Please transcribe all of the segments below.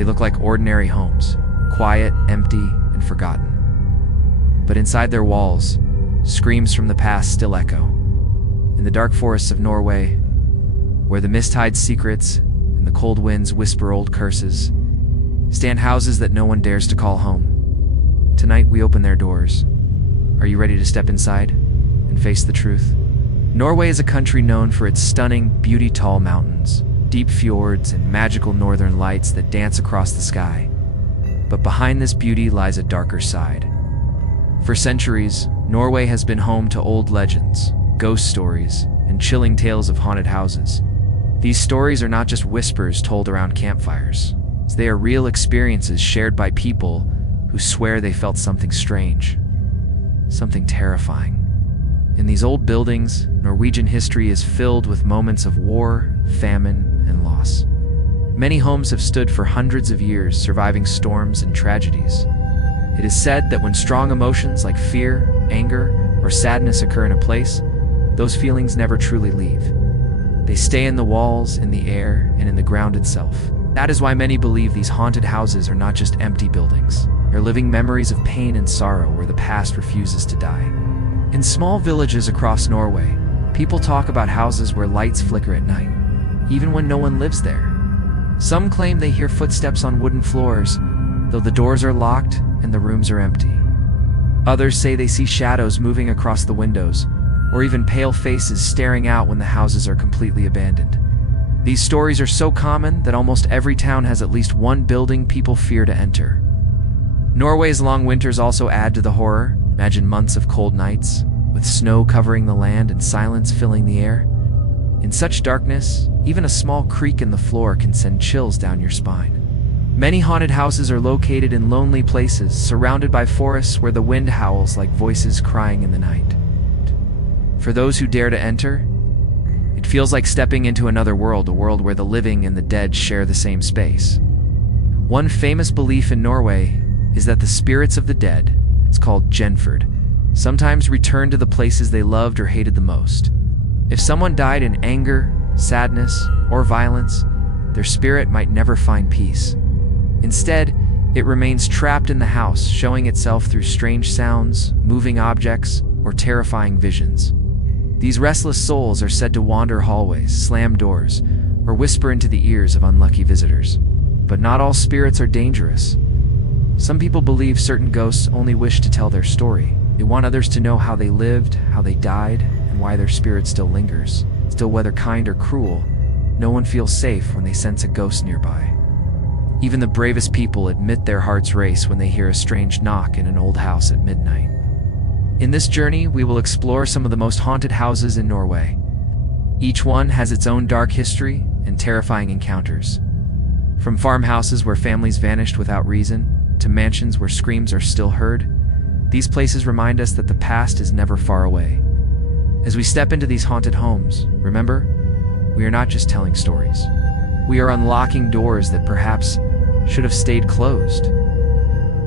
They look like ordinary homes, quiet, empty, and forgotten. But inside their walls, screams from the past still echo. In the dark forests of Norway, where the mist hides secrets and the cold winds whisper old curses, stand houses that no one dares to call home. Tonight we open their doors. Are you ready to step inside and face the truth? Norway is a country known for its stunning, beauty-tall mountains, deep fjords, and magical northern lights that dance across the sky. But behind this beauty lies a darker side. For centuries, Norway has been home to old legends, ghost stories, and chilling tales of haunted houses. These stories are not just whispers told around campfires. They are real experiences shared by people who swear they felt something strange, something terrifying. In these old buildings, Norwegian history is filled with moments of war, famine, and loss. Many homes have stood for hundreds of years, surviving storms and tragedies. It is said that when strong emotions like fear, anger, or sadness occur in a place, those feelings never truly leave. They stay in the walls, in the air, and in the ground itself. That is why many believe these haunted houses are not just empty buildings. They're living memories of pain and sorrow where the past refuses to die. In small villages across Norway, people talk about houses where lights flicker at night, even when no one lives there. Some claim they hear footsteps on wooden floors, though the doors are locked and the rooms are empty. Others say they see shadows moving across the windows, or even pale faces staring out when the houses are completely abandoned. These stories are so common that almost every town has at least one building people fear to enter. Norway's long winters also add to the horror. Imagine months of cold nights, with snow covering the land and silence filling the air. In such darkness, even a small creak in the floor can send chills down your spine. Many haunted houses are located in lonely places, surrounded by forests where the wind howls like voices crying in the night. For those who dare to enter, it feels like stepping into another world, a world where the living and the dead share the same space. One famous belief in Norway is that the spirits of the dead, it's called genford, sometimes return to the places they loved or hated the most. If someone died in anger, sadness, or violence, their spirit might never find peace. Instead, it remains trapped in the house, showing itself through strange sounds, moving objects, or terrifying visions. These restless souls are said to wander hallways, slam doors, or whisper into the ears of unlucky visitors. But not all spirits are dangerous. Some people believe certain ghosts only wish to tell their story. They want others to know how they lived, how they died, and why their spirit still lingers. Still, whether kind or cruel, no one feels safe when they sense a ghost nearby. Even the bravest people admit their hearts race when they hear a strange knock in an old house at midnight. In this journey, we will explore some of the most haunted houses in Norway. Each one has its own dark history and terrifying encounters. From farmhouses where families vanished without reason, to mansions where screams are still heard, these places remind us that the past is never far away. As we step into these haunted homes, remember, we are not just telling stories. We are unlocking doors that perhaps should have stayed closed.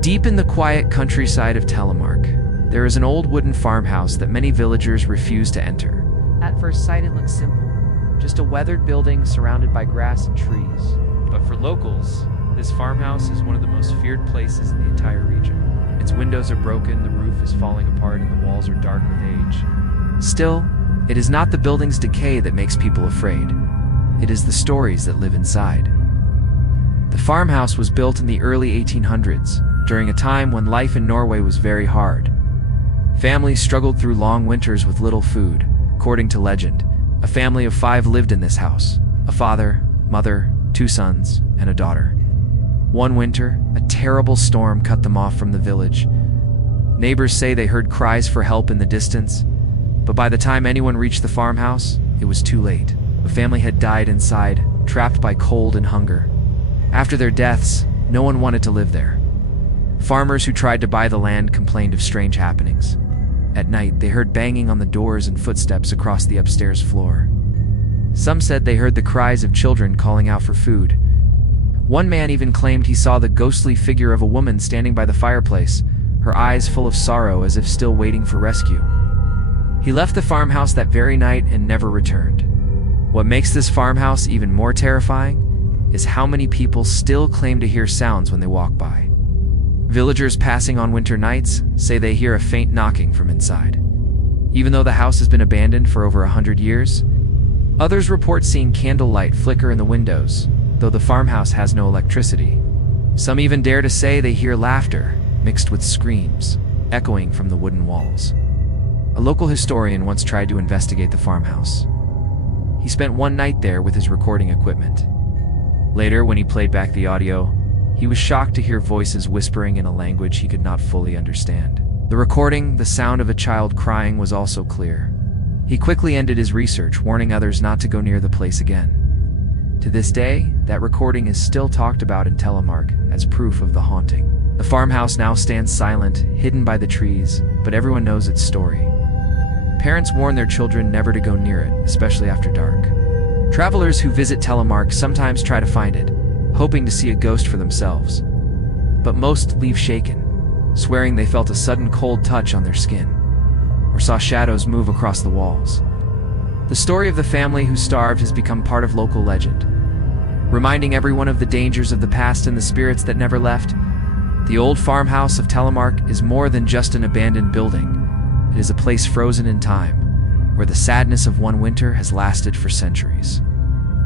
Deep in the quiet countryside of Telemark, there is an old wooden farmhouse that many villagers refuse to enter. At first sight, it looks simple, just a weathered building surrounded by grass and trees. But for locals, this farmhouse is one of the most feared places in the entire region. Its windows are broken, the roof is falling apart, and the walls are dark with age. Still, it is not the building's decay that makes people afraid. It is the stories that live inside. The farmhouse was built in the early 1800s, during a time when life in Norway was very hard. Families struggled through long winters with little food. According to legend, a family of 5 lived in this house: a father, mother, 2 sons, and a daughter. One winter, a terrible storm cut them off from the village. Neighbors say they heard cries for help in the distance, but by the time anyone reached the farmhouse, it was too late. The family had died inside, trapped by cold and hunger. After their deaths, no one wanted to live there. Farmers who tried to buy the land complained of strange happenings. At night, they heard banging on the doors and footsteps across the upstairs floor. Some said they heard the cries of children calling out for food. One man even claimed he saw the ghostly figure of a woman standing by the fireplace, her eyes full of sorrow as if still waiting for rescue. He left the farmhouse that very night and never returned. What makes this farmhouse even more terrifying is how many people still claim to hear sounds when they walk by. Villagers passing on winter nights say they hear a faint knocking from inside. Even though the house has been abandoned for over 100 years, others report seeing candlelight flicker in the windows, though the farmhouse has no electricity. Some even dare to say they hear laughter mixed with screams, echoing from the wooden walls. A local historian once tried to investigate the farmhouse. He spent one night there with his recording equipment. Later, when he played back the audio, he was shocked to hear voices whispering in a language he could not fully understand. The recording, the sound of a child crying, was also clear. He quickly ended his research, warning others not to go near the place again. To this day, that recording is still talked about in Telemark as proof of the haunting. The farmhouse now stands silent, hidden by the trees, but everyone knows its story. Parents warn their children never to go near it, especially after dark. Travelers who visit Telemark sometimes try to find it, hoping to see a ghost for themselves. But most leave shaken, swearing they felt a sudden cold touch on their skin, or saw shadows move across the walls. The story of the family who starved has become part of local legend, reminding everyone of the dangers of the past and the spirits that never left. The old farmhouse of Telemark is more than just an abandoned building. It is a place frozen in time, where the sadness of one winter has lasted for centuries.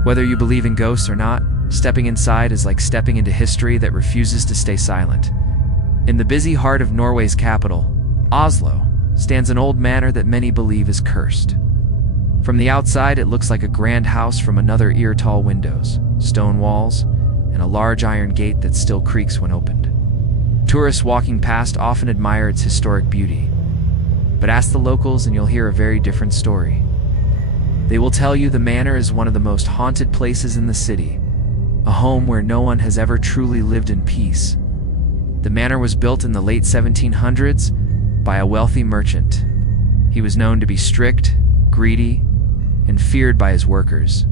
Whether you believe in ghosts or not, stepping inside is like stepping into history that refuses to stay silent. In the busy heart of Norway's capital, Oslo, stands an old manor that many believe is cursed. From the outside, it looks like a grand house from another era. Tall windows, stone walls, and a large iron gate that still creaks when opened. Tourists walking past often admire its historic beauty. But ask the locals and you'll hear a very different story. They will tell you the manor is one of the most haunted places in the city, a home where no one has ever truly lived in peace. The manor was built in the late 1700s by a wealthy merchant. He was known to be strict, greedy, and feared by his workers.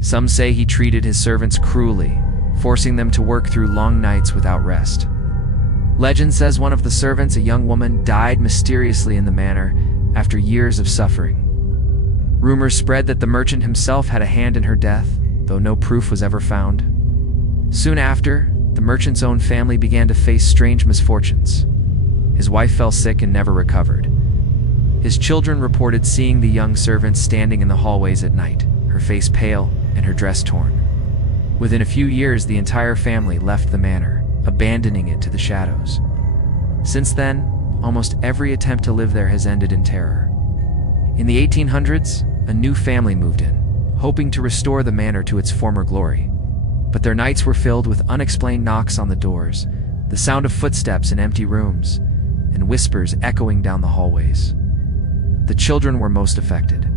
Some say he treated his servants cruelly, forcing them to work through long nights without rest. Legend says one of the servants, a young woman, died mysteriously in the manor after years of suffering. Rumors spread that the merchant himself had a hand in her death, though no proof was ever found. Soon after, the merchant's own family began to face strange misfortunes. His wife fell sick and never recovered. His children reported seeing the young servant standing in the hallways at night, her face pale and her dress torn. Within a few years, the entire family left the manor, abandoning it to the shadows. Since then, almost every attempt to live there has ended in terror. In the 1800s, a new family moved in, hoping to restore the manor to its former glory. But their nights were filled with unexplained knocks on the doors, the sound of footsteps in empty rooms, and whispers echoing down the hallways. The children were most affected.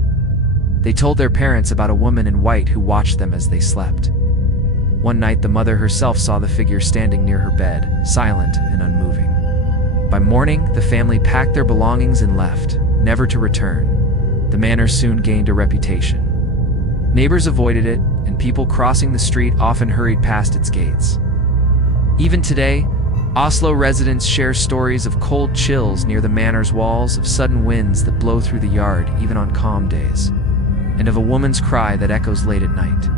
They told their parents about a woman in white who watched them as they slept. One night, the mother herself saw the figure standing near her bed, silent and unmoving. By morning, the family packed their belongings and left, never to return. The manor soon gained a reputation. Neighbors avoided it, and people crossing the street often hurried past its gates. Even today, Oslo residents share stories of cold chills near the manor's walls, of sudden winds that blow through the yard even on calm days, and of a woman's cry that echoes late at night.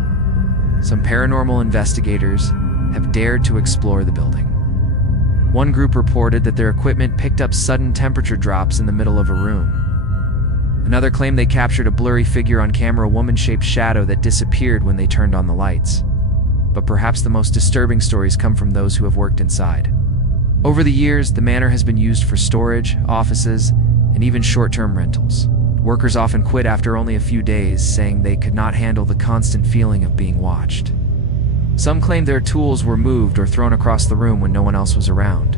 Some paranormal investigators have dared to explore the building. One group reported that their equipment picked up sudden temperature drops in the middle of a room. Another claimed they captured a blurry figure on camera, a woman-shaped shadow that disappeared when they turned on the lights. But perhaps the most disturbing stories come from those who have worked inside. Over the years, the manor has been used for storage, offices, and even short-term rentals. Workers often quit after only a few days, saying they could not handle the constant feeling of being watched. Some claim their tools were moved or thrown across the room when no one else was around.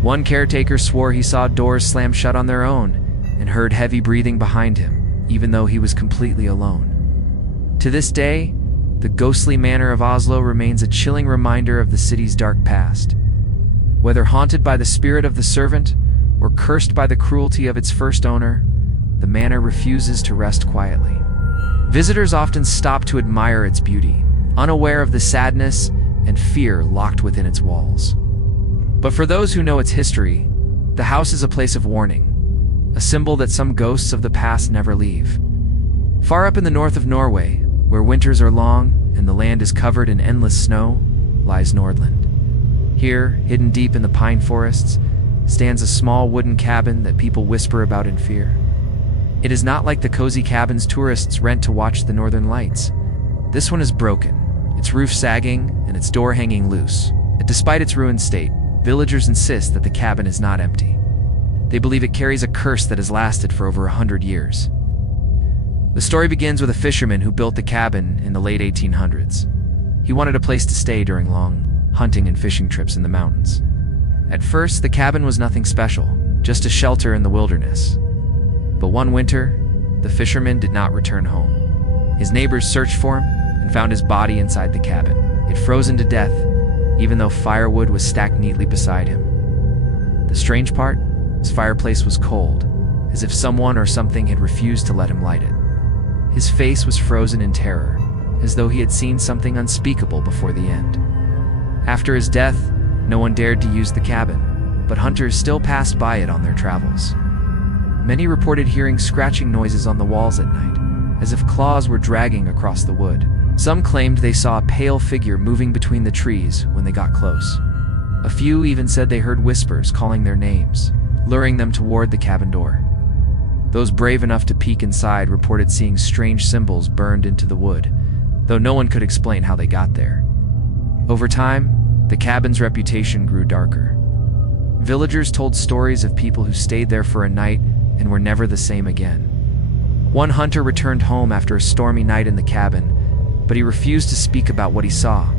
One caretaker swore he saw doors slam shut on their own and heard heavy breathing behind him, even though he was completely alone. To this day, the ghostly manor of Oslo remains a chilling reminder of the city's dark past. Whether haunted by the spirit of the servant or cursed by the cruelty of its first owner, the manor refuses to rest quietly. Visitors often stop to admire its beauty, unaware of the sadness and fear locked within its walls. But for those who know its history, the house is a place of warning, a symbol that some ghosts of the past never leave. Far up in the north of Norway, where winters are long and the land is covered in endless snow, lies Nordland. Here, hidden deep in the pine forests, stands a small wooden cabin that people whisper about in fear. It is not like the cozy cabins tourists rent to watch the northern lights. This one is broken, its roof sagging and its door hanging loose. And despite its ruined state, villagers insist that the cabin is not empty. They believe it carries a curse that has lasted for over 100 years. The story begins with a fisherman who built the cabin in the late 1800s. He wanted a place to stay during long hunting and fishing trips in the mountains. At first, the cabin was nothing special, just a shelter in the wilderness. But one winter, the fisherman did not return home. His neighbors searched for him and found his body inside the cabin. It frozen to death, even though firewood was stacked neatly beside him. The strange part, his fireplace was cold, as if someone or something had refused to let him light it. His face was frozen in terror, as though he had seen something unspeakable before the end. After his death, no one dared to use the cabin, but hunters still passed by it on their travels. Many reported hearing scratching noises on the walls at night, as if claws were dragging across the wood. Some claimed they saw a pale figure moving between the trees when they got close. A few even said they heard whispers calling their names, luring them toward the cabin door. Those brave enough to peek inside reported seeing strange symbols burned into the wood, though no one could explain how they got there. Over time, the cabin's reputation grew darker. Villagers told stories of people who stayed there for a night and were never the same again. One hunter returned home after a stormy night in the cabin, but he refused to speak about what he saw.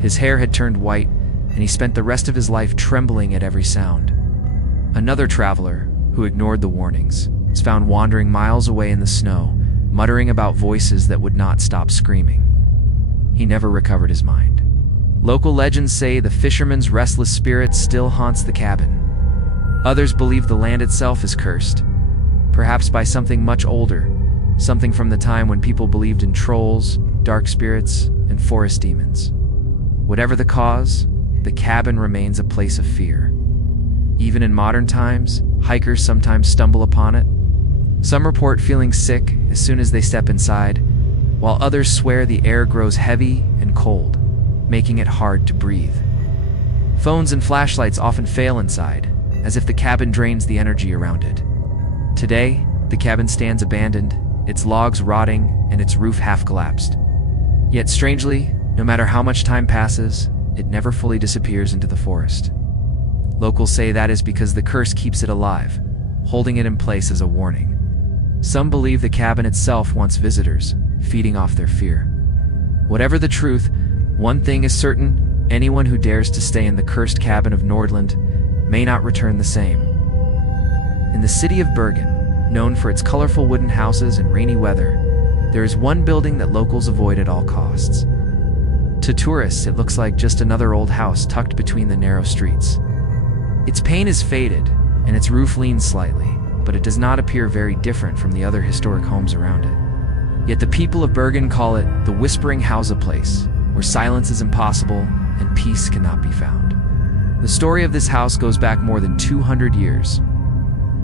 His hair had turned white, and he spent the rest of his life trembling at every sound. Another traveler, who ignored the warnings, was found wandering miles away in the snow, muttering about voices that would not stop screaming. He never recovered his mind. Local legends say the fisherman's restless spirit still haunts the cabin. Others believe the land itself is cursed, perhaps by something much older, something from the time when people believed in trolls, dark spirits, and forest demons. Whatever the cause, the cabin remains a place of fear. Even in modern times, hikers sometimes stumble upon it. Some report feeling sick as soon as they step inside, while others swear the air grows heavy and cold, making it hard to breathe. Phones and flashlights often fail inside, as if the cabin drains the energy around it. Today, the cabin stands abandoned, its logs rotting and its roof half collapsed. Yet strangely, no matter how much time passes, it never fully disappears into the forest. Locals say that is because the curse keeps it alive, holding it in place as a warning. Some believe the cabin itself wants visitors, feeding off their fear. Whatever the truth, one thing is certain: anyone who dares to stay in the cursed cabin of Nordland may not return the same. In the city of Bergen, known for its colorful wooden houses and rainy weather, there is one building that locals avoid at all costs. To tourists, it looks like just another old house tucked between the narrow streets. Its paint is faded, and its roof leans slightly, but it does not appear very different from the other historic homes around it. Yet the people of Bergen call it the Whispering House, a place where silence is impossible and peace cannot be found. The story of this house goes back more than 200 years.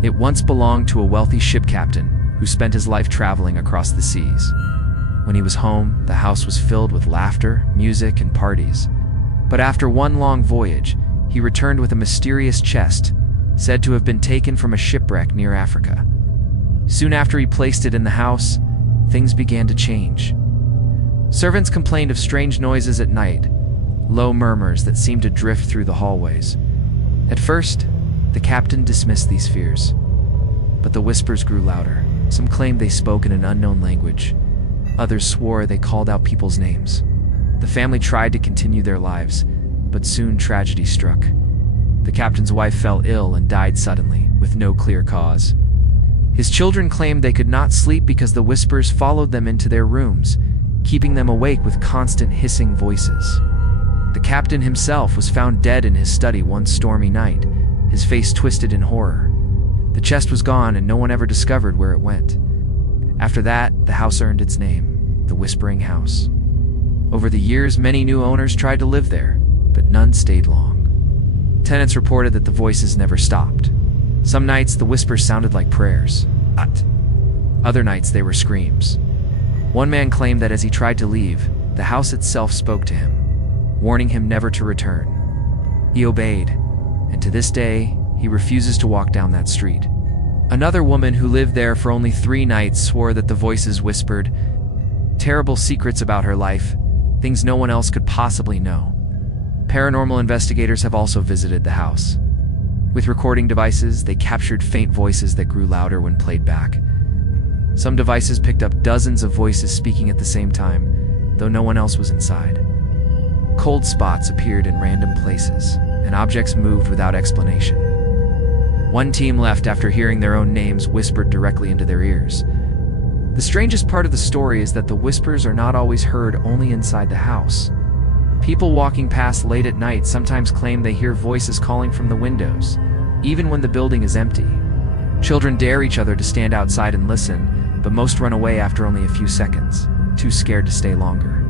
It once belonged to a wealthy ship captain who spent his life traveling across the seas. When he was home, the house was filled with laughter, music, and parties. But after one long voyage, he returned with a mysterious chest, said to have been taken from a shipwreck near Africa. Soon after he placed it in the house, things began to change. Servants complained of strange noises at night, low murmurs that seemed to drift through the hallways. At first, the captain dismissed these fears, but the whispers grew louder. Some claimed they spoke in an unknown language. Others swore they called out people's names. The family tried to continue their lives, but soon tragedy struck. The captain's wife fell ill and died suddenly, with no clear cause. His children claimed they could not sleep because the whispers followed them into their rooms, keeping them awake with constant hissing voices. The captain himself was found dead in his study one stormy night, his face twisted in horror. The chest was gone and no one ever discovered where it went. After that, the house earned its name, the Whispering House. Over the years, many new owners tried to live there, but none stayed long. Tenants reported that the voices never stopped. Some nights, the whispers sounded like prayers. Other nights, they were screams. One man claimed that as he tried to leave, the house itself spoke to him, warning him never to return. He obeyed, and to this day, he refuses to walk down that street. Another woman who lived there for only 3 nights swore that the voices whispered terrible secrets about her life, things no one else could possibly know. Paranormal investigators have also visited the house. With recording devices, they captured faint voices that grew louder when played back. Some devices picked up dozens of voices speaking at the same time, though no one else was inside. Cold spots appeared in random places, and objects moved without explanation. One team left after hearing their own names whispered directly into their ears. The strangest part of the story is that the whispers are not always heard only inside the house. People walking past late at night sometimes claim they hear voices calling from the windows, even when the building is empty. Children dare each other to stand outside and listen, but most run away after only a few seconds, too scared to stay longer.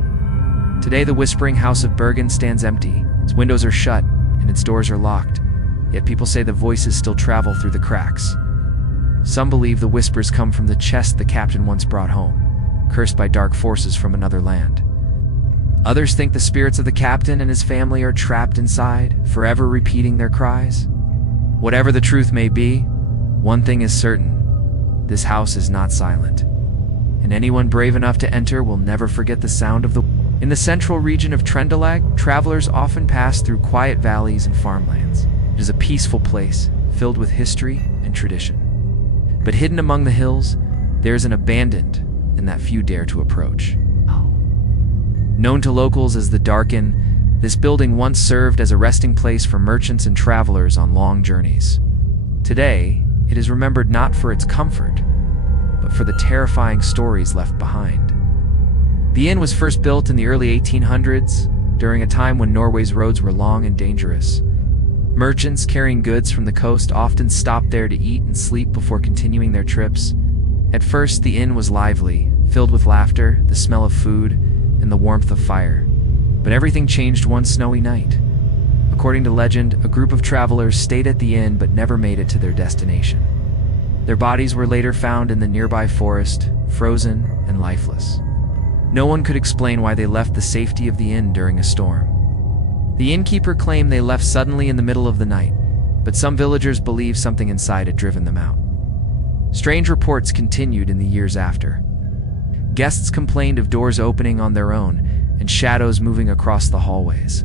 Today, the Whispering House of Bergen stands empty. Its windows are shut, and its doors are locked, yet people say the voices still travel through the cracks. Some believe the whispers come from the chest the captain once brought home, cursed by dark forces from another land. Others think the spirits of the captain and his family are trapped inside, forever repeating their cries. Whatever the truth may be, one thing is certain: this house is not silent, and anyone brave enough to enter will never forget the sound of the... In the central region of Trøndelag, travelers often pass through quiet valleys and farmlands. It is a peaceful place, filled with history and tradition. But hidden among the hills, there is an abandoned and that few dare to approach. Known to locals as the Dark Inn, this building once served as a resting place for merchants and travelers on long journeys. Today, it is remembered not for its comfort, but for the terrifying stories left behind. The inn was first built in the early 1800s, during a time when Norway's roads were long and dangerous. Merchants carrying goods from the coast often stopped there to eat and sleep before continuing their trips. At first, the inn was lively, filled with laughter, the smell of food, and the warmth of fire. But everything changed one snowy night. According to legend, a group of travelers stayed at the inn but never made it to their destination. Their bodies were later found in the nearby forest, frozen and lifeless. No one could explain why they left the safety of the inn during a storm. The innkeeper claimed they left suddenly in the middle of the night, but some villagers believe something inside had driven them out. Strange reports continued in the years after. Guests complained of doors opening on their own and shadows moving across the hallways.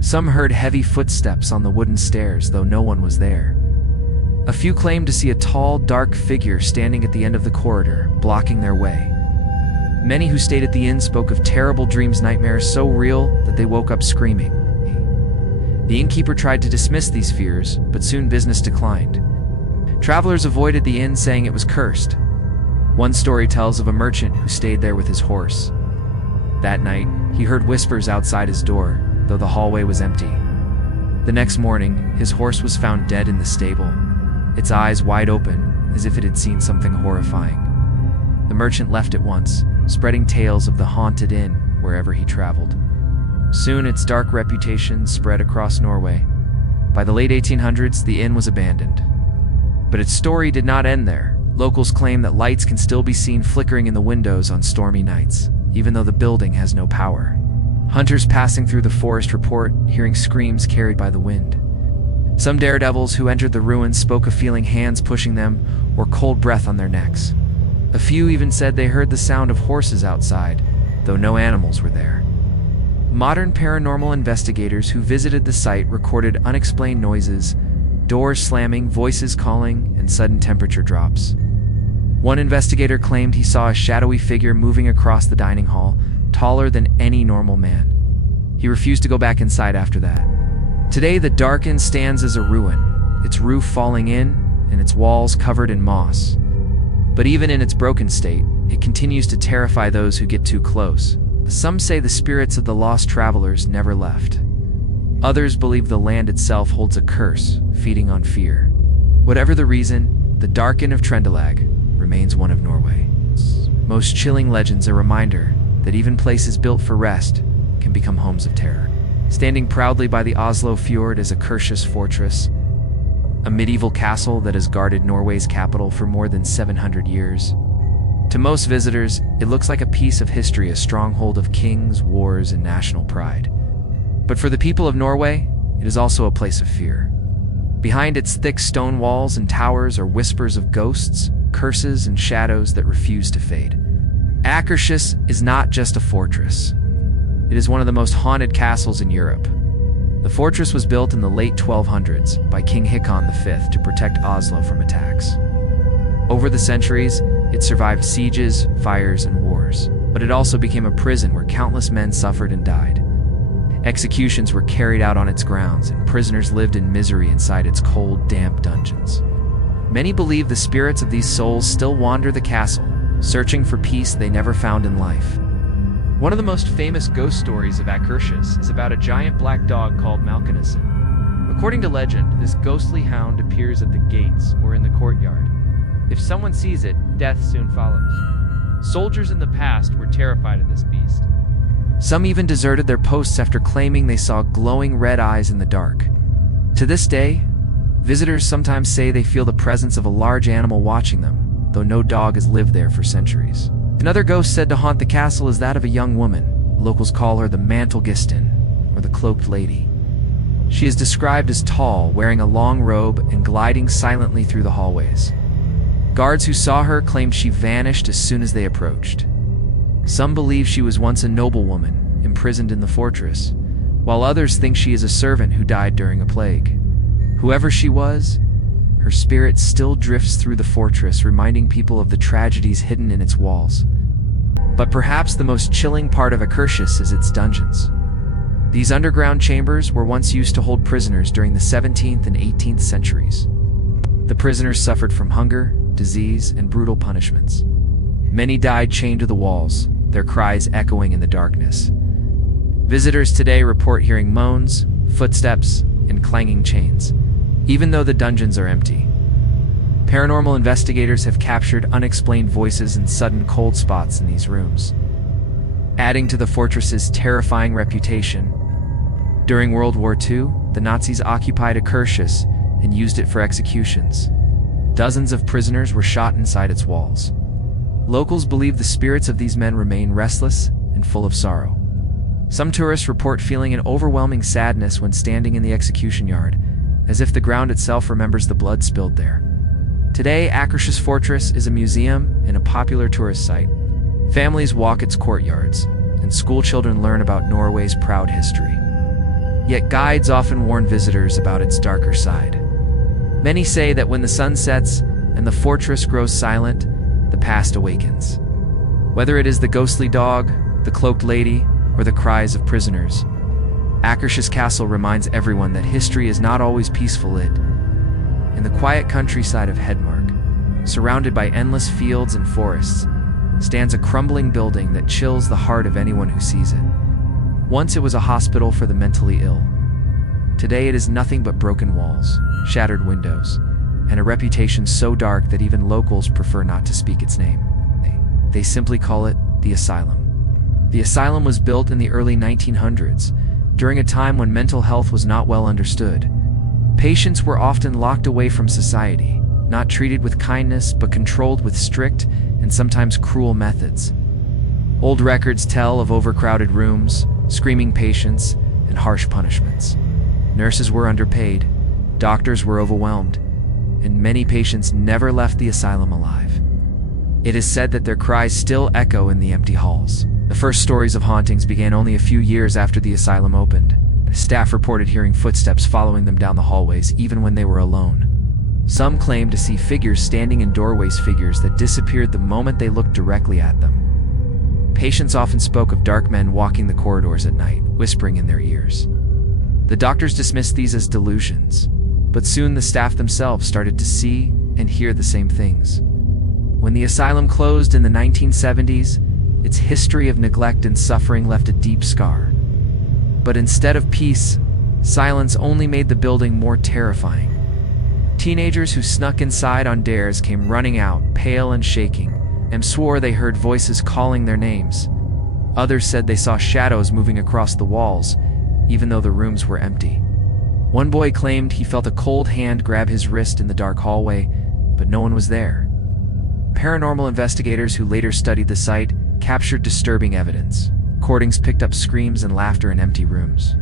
Some heard heavy footsteps on the wooden stairs, though no one was there. A few claimed to see a tall, dark figure standing at the end of the corridor, blocking their way. Many who stayed at the inn spoke of terrible dreams, nightmares so real that they woke up screaming. The innkeeper tried to dismiss these fears, but soon business declined. Travelers avoided the inn, saying it was cursed. One story tells of a merchant who stayed there with his horse. That night, he heard whispers outside his door, though the hallway was empty. The next morning, his horse was found dead in the stable, its eyes wide open, as if it had seen something horrifying. The merchant left at once, spreading tales of the haunted inn wherever he traveled. Soon, its dark reputation spread across Norway. By the late 1800s, the inn was abandoned. But its story did not end there. Locals claim that lights can still be seen flickering in the windows on stormy nights, even though the building has no power. Hunters passing through the forest report hearing screams carried by the wind. Some daredevils who entered the ruins spoke of feeling hands pushing them or cold breath on their necks. A few even said they heard the sound of horses outside, though no animals were there. Modern paranormal investigators who visited the site recorded unexplained noises, doors slamming, voices calling, and sudden temperature drops. One investigator claimed he saw a shadowy figure moving across the dining hall, taller than any normal man. He refused to go back inside after that. Today, the Dark Inn stands as a ruin, its roof falling in and its walls covered in moss. But even in its broken state, it continues to terrify those who get too close. Some say the spirits of the lost travelers never left. Others believe the land itself holds a curse, feeding on fear. Whatever the reason, the Dark Inn of Trøndelag remains one of Norway's most chilling legends, a reminder that even places built for rest can become homes of terror. Standing proudly by the Oslo fjord is a Kershus fortress, a medieval castle that has guarded Norway's capital for more than 700 years. To most visitors, it looks like a piece of history, a stronghold of kings, wars, and national pride. But for the people of Norway, it is also a place of fear. Behind its thick stone walls and towers are whispers of ghosts, curses, and shadows that refuse to fade. Akershus is not just a fortress. It is one of the most haunted castles in Europe. The fortress was built in the late 1200s by King Håkon V to protect Oslo from attacks. Over the centuries, it survived sieges, fires, and wars, but it also became a prison where countless men suffered and died. Executions were carried out on its grounds, and prisoners lived in misery inside its cold, damp dungeons. Many believe the spirits of these souls still wander the castle, searching for peace they never found in life. One of the most famous ghost stories of Akershus is about a giant black dog called Malkinesen. According to legend, this ghostly hound appears at the gates or in the courtyard. If someone sees it, death soon follows. Soldiers in the past were terrified of this beast. Some even deserted their posts after claiming they saw glowing red eyes in the dark. To this day, visitors sometimes say they feel the presence of a large animal watching them, though no dog has lived there for centuries. Another ghost said to haunt the castle is that of a young woman. Locals call her the Mantelgistin, or the Cloaked Lady. She is described as tall, wearing a long robe and gliding silently through the hallways. Guards who saw her claimed she vanished as soon as they approached. Some believe she was once a noblewoman, imprisoned in the fortress, while others think she is a servant who died during a plague. Whoever she was, her spirit still drifts through the fortress, reminding people of the tragedies hidden in its walls. But perhaps the most chilling part of Akershus is its dungeons. These underground chambers were once used to hold prisoners during the 17th and 18th centuries. The prisoners suffered from hunger, disease, and brutal punishments. Many died chained to the walls, their cries echoing in the darkness. Visitors today report hearing moans, footsteps, and clanging chains, even though the dungeons are empty. Paranormal investigators have captured unexplained voices and sudden cold spots in these rooms, adding to the fortress's terrifying reputation. During World War II, the Nazis occupied Akershus and used it for executions. Dozens of prisoners were shot inside its walls. Locals believe the spirits of these men remain restless and full of sorrow. Some tourists report feeling an overwhelming sadness when standing in the execution yard, as if the ground itself remembers the blood spilled there. Today, Akershus Fortress is a museum and a popular tourist site. Families walk its courtyards, and school children learn about Norway's proud history. Yet guides often warn visitors about its darker side. Many say that when the sun sets and the fortress grows silent, the past awakens. Whether it is the ghostly dog, the cloaked lady, or the cries of prisoners, Akershus Castle reminds everyone that history is not always peaceful. In the quiet countryside of Hedmark, surrounded by endless fields and forests, stands a crumbling building that chills the heart of anyone who sees it. Once it was a hospital for the mentally ill. Today it is nothing but broken walls, shattered windows, and a reputation so dark that even locals prefer not to speak its name. They simply call it the asylum. The asylum was built in the early 1900s, during a time when mental health was not well understood. Patients were often locked away from society, not treated with kindness but controlled with strict and sometimes cruel methods. Old records tell of overcrowded rooms, screaming patients, and harsh punishments. Nurses were underpaid, doctors were overwhelmed, and many patients never left the asylum alive. It is said that their cries still echo in the empty halls. The first stories of hauntings began only a few years after the asylum opened. Staff reported hearing footsteps following them down the hallways even when they were alone. Some claimed to see figures standing in doorways, figures that disappeared the moment they looked directly at them. Patients often spoke of dark men walking the corridors at night, whispering in their ears. The doctors dismissed these as delusions, but soon the staff themselves started to see and hear the same things. When the asylum closed in the 1970s, its history of neglect and suffering left a deep scar. But instead of peace, silence only made the building more terrifying. Teenagers who snuck inside on dares came running out, pale and shaking, and swore they heard voices calling their names. Others said they saw shadows moving across the walls, even though the rooms were empty. One boy claimed he felt a cold hand grab his wrist in the dark hallway, but no one was there. Paranormal investigators who later studied the site captured disturbing evidence. Recordings picked up screams and laughter in empty rooms.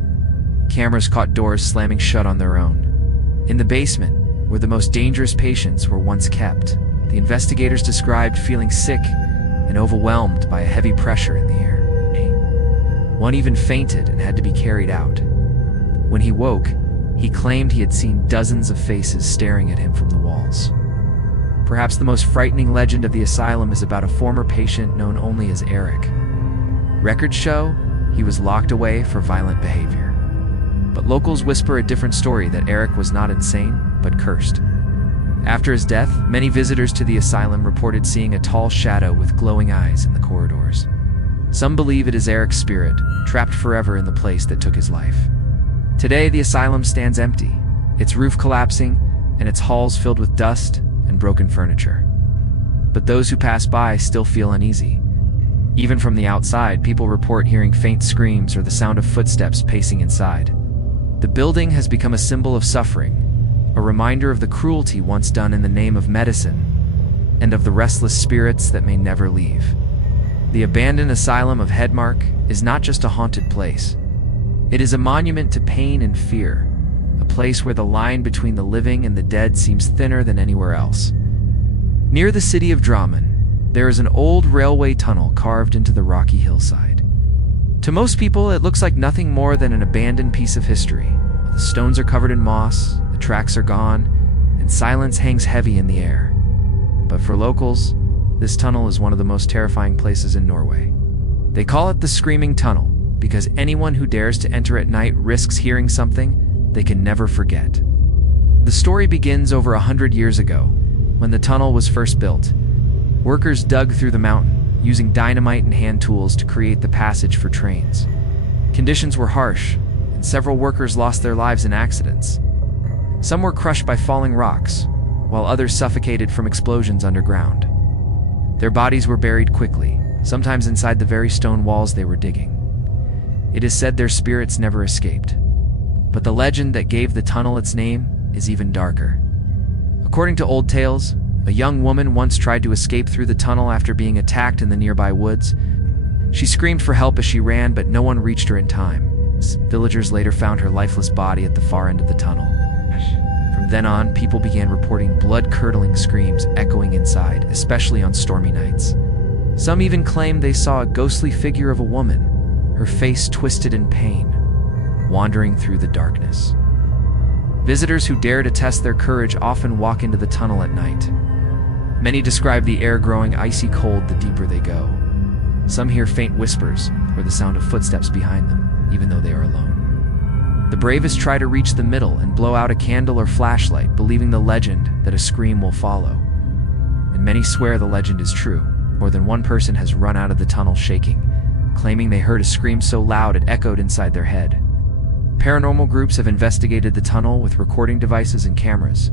Cameras caught doors slamming shut on their own. In the basement, where the most dangerous patients were once kept, the investigators described feeling sick and overwhelmed by a heavy pressure in the air. One even fainted and had to be carried out. When he woke, he claimed he had seen dozens of faces staring at him from the walls. Perhaps the most frightening legend of the asylum is about a former patient known only as Eric. Records show he was locked away for violent behavior. But locals whisper a different story, that Eric was not insane, but cursed. After his death, many visitors to the asylum reported seeing a tall shadow with glowing eyes in the corridors. Some believe it is Eric's spirit, trapped forever in the place that took his life. Today, the asylum stands empty, its roof collapsing, and its halls filled with dust and broken furniture. But those who pass by still feel uneasy. Even from the outside, people report hearing faint screams or the sound of footsteps pacing inside. The building has become a symbol of suffering, a reminder of the cruelty once done in the name of medicine, and of the restless spirits that may never leave. The abandoned asylum of Headmark is not just a haunted place. It is a monument to pain and fear, a place where the line between the living and the dead seems thinner than anywhere else. Near the city of Drammen, there is an old railway tunnel carved into the rocky hillside. To most people, it looks like nothing more than an abandoned piece of history. The stones are covered in moss, the tracks are gone, and silence hangs heavy in the air. But for locals, this tunnel is one of the most terrifying places in Norway. They call it the Screaming Tunnel because anyone who dares to enter at night risks hearing something they can never forget. The story begins over 100 years ago, when the tunnel was first built. Workers dug through the mountain, using dynamite and hand tools to create the passage for trains. Conditions were harsh, and several workers lost their lives in accidents. Some were crushed by falling rocks, while others suffocated from explosions underground. Their bodies were buried quickly, sometimes inside the very stone walls they were digging. It is said their spirits never escaped. But the legend that gave the tunnel its name is even darker. According to old tales, a young woman once tried to escape through the tunnel after being attacked in the nearby woods. She screamed for help as she ran, but no one reached her in time. Villagers later found her lifeless body at the far end of the tunnel. From then on, people began reporting blood-curdling screams echoing inside, especially on stormy nights. Some even claimed they saw a ghostly figure of a woman, her face twisted in pain, wandering through the darkness. Visitors who dare to test their courage often walk into the tunnel at night. Many describe the air growing icy cold the deeper they go. Some hear faint whispers or the sound of footsteps behind them, even though they are alone. The bravest try to reach the middle and blow out a candle or flashlight, believing the legend that a scream will follow. And many swear the legend is true. More than one person has run out of the tunnel shaking, claiming they heard a scream so loud it echoed inside their head. Paranormal groups have investigated the tunnel with recording devices and cameras.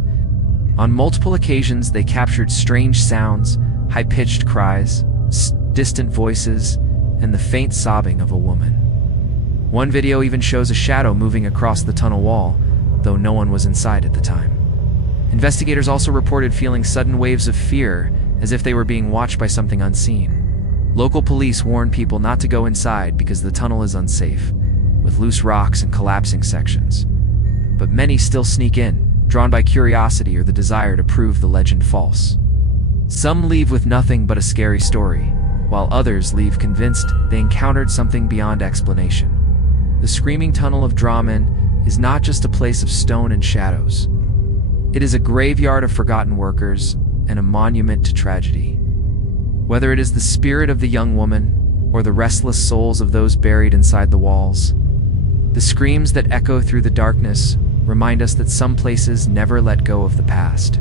On multiple occasions, they captured strange sounds, high-pitched cries, distant voices, and the faint sobbing of a woman. One video even shows a shadow moving across the tunnel wall, though no one was inside at the time. Investigators also reported feeling sudden waves of fear, as if they were being watched by something unseen. Local police warn people not to go inside because the tunnel is unsafe, with loose rocks and collapsing sections. But many still sneak in, drawn by curiosity or the desire to prove the legend false. Some leave with nothing but a scary story, while others leave convinced they encountered something beyond explanation. The Screaming Tunnel of Drammen is not just a place of stone and shadows. It is a graveyard of forgotten workers and a monument to tragedy. Whether it is the spirit of the young woman or the restless souls of those buried inside the walls, the screams that echo through the darkness remind us that some places never let go of the past.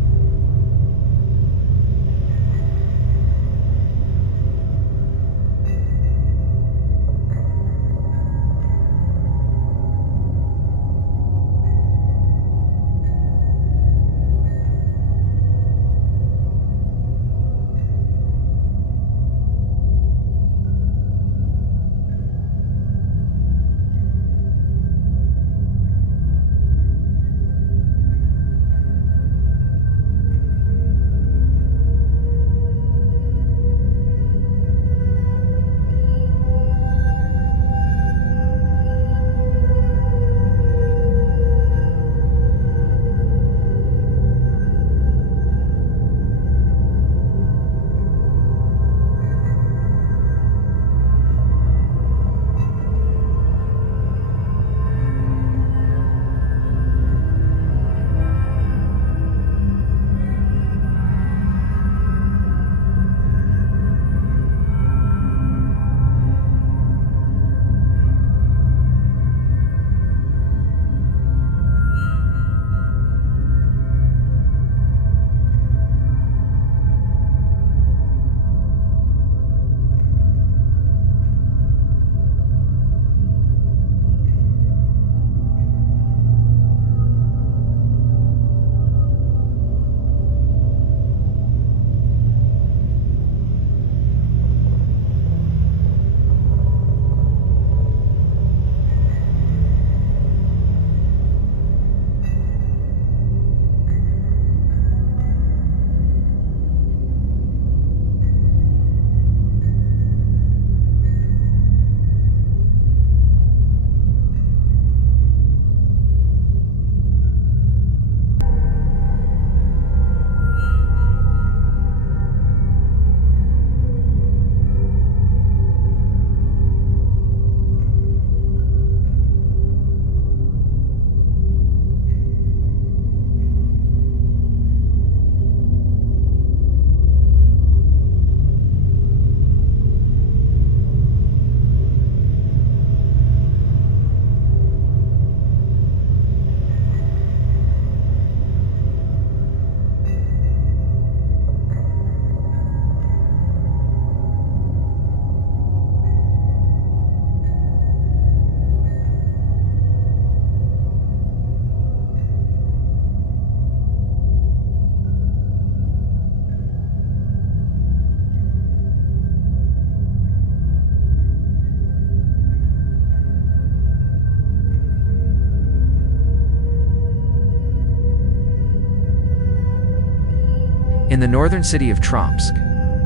In the northern city of Tromsk,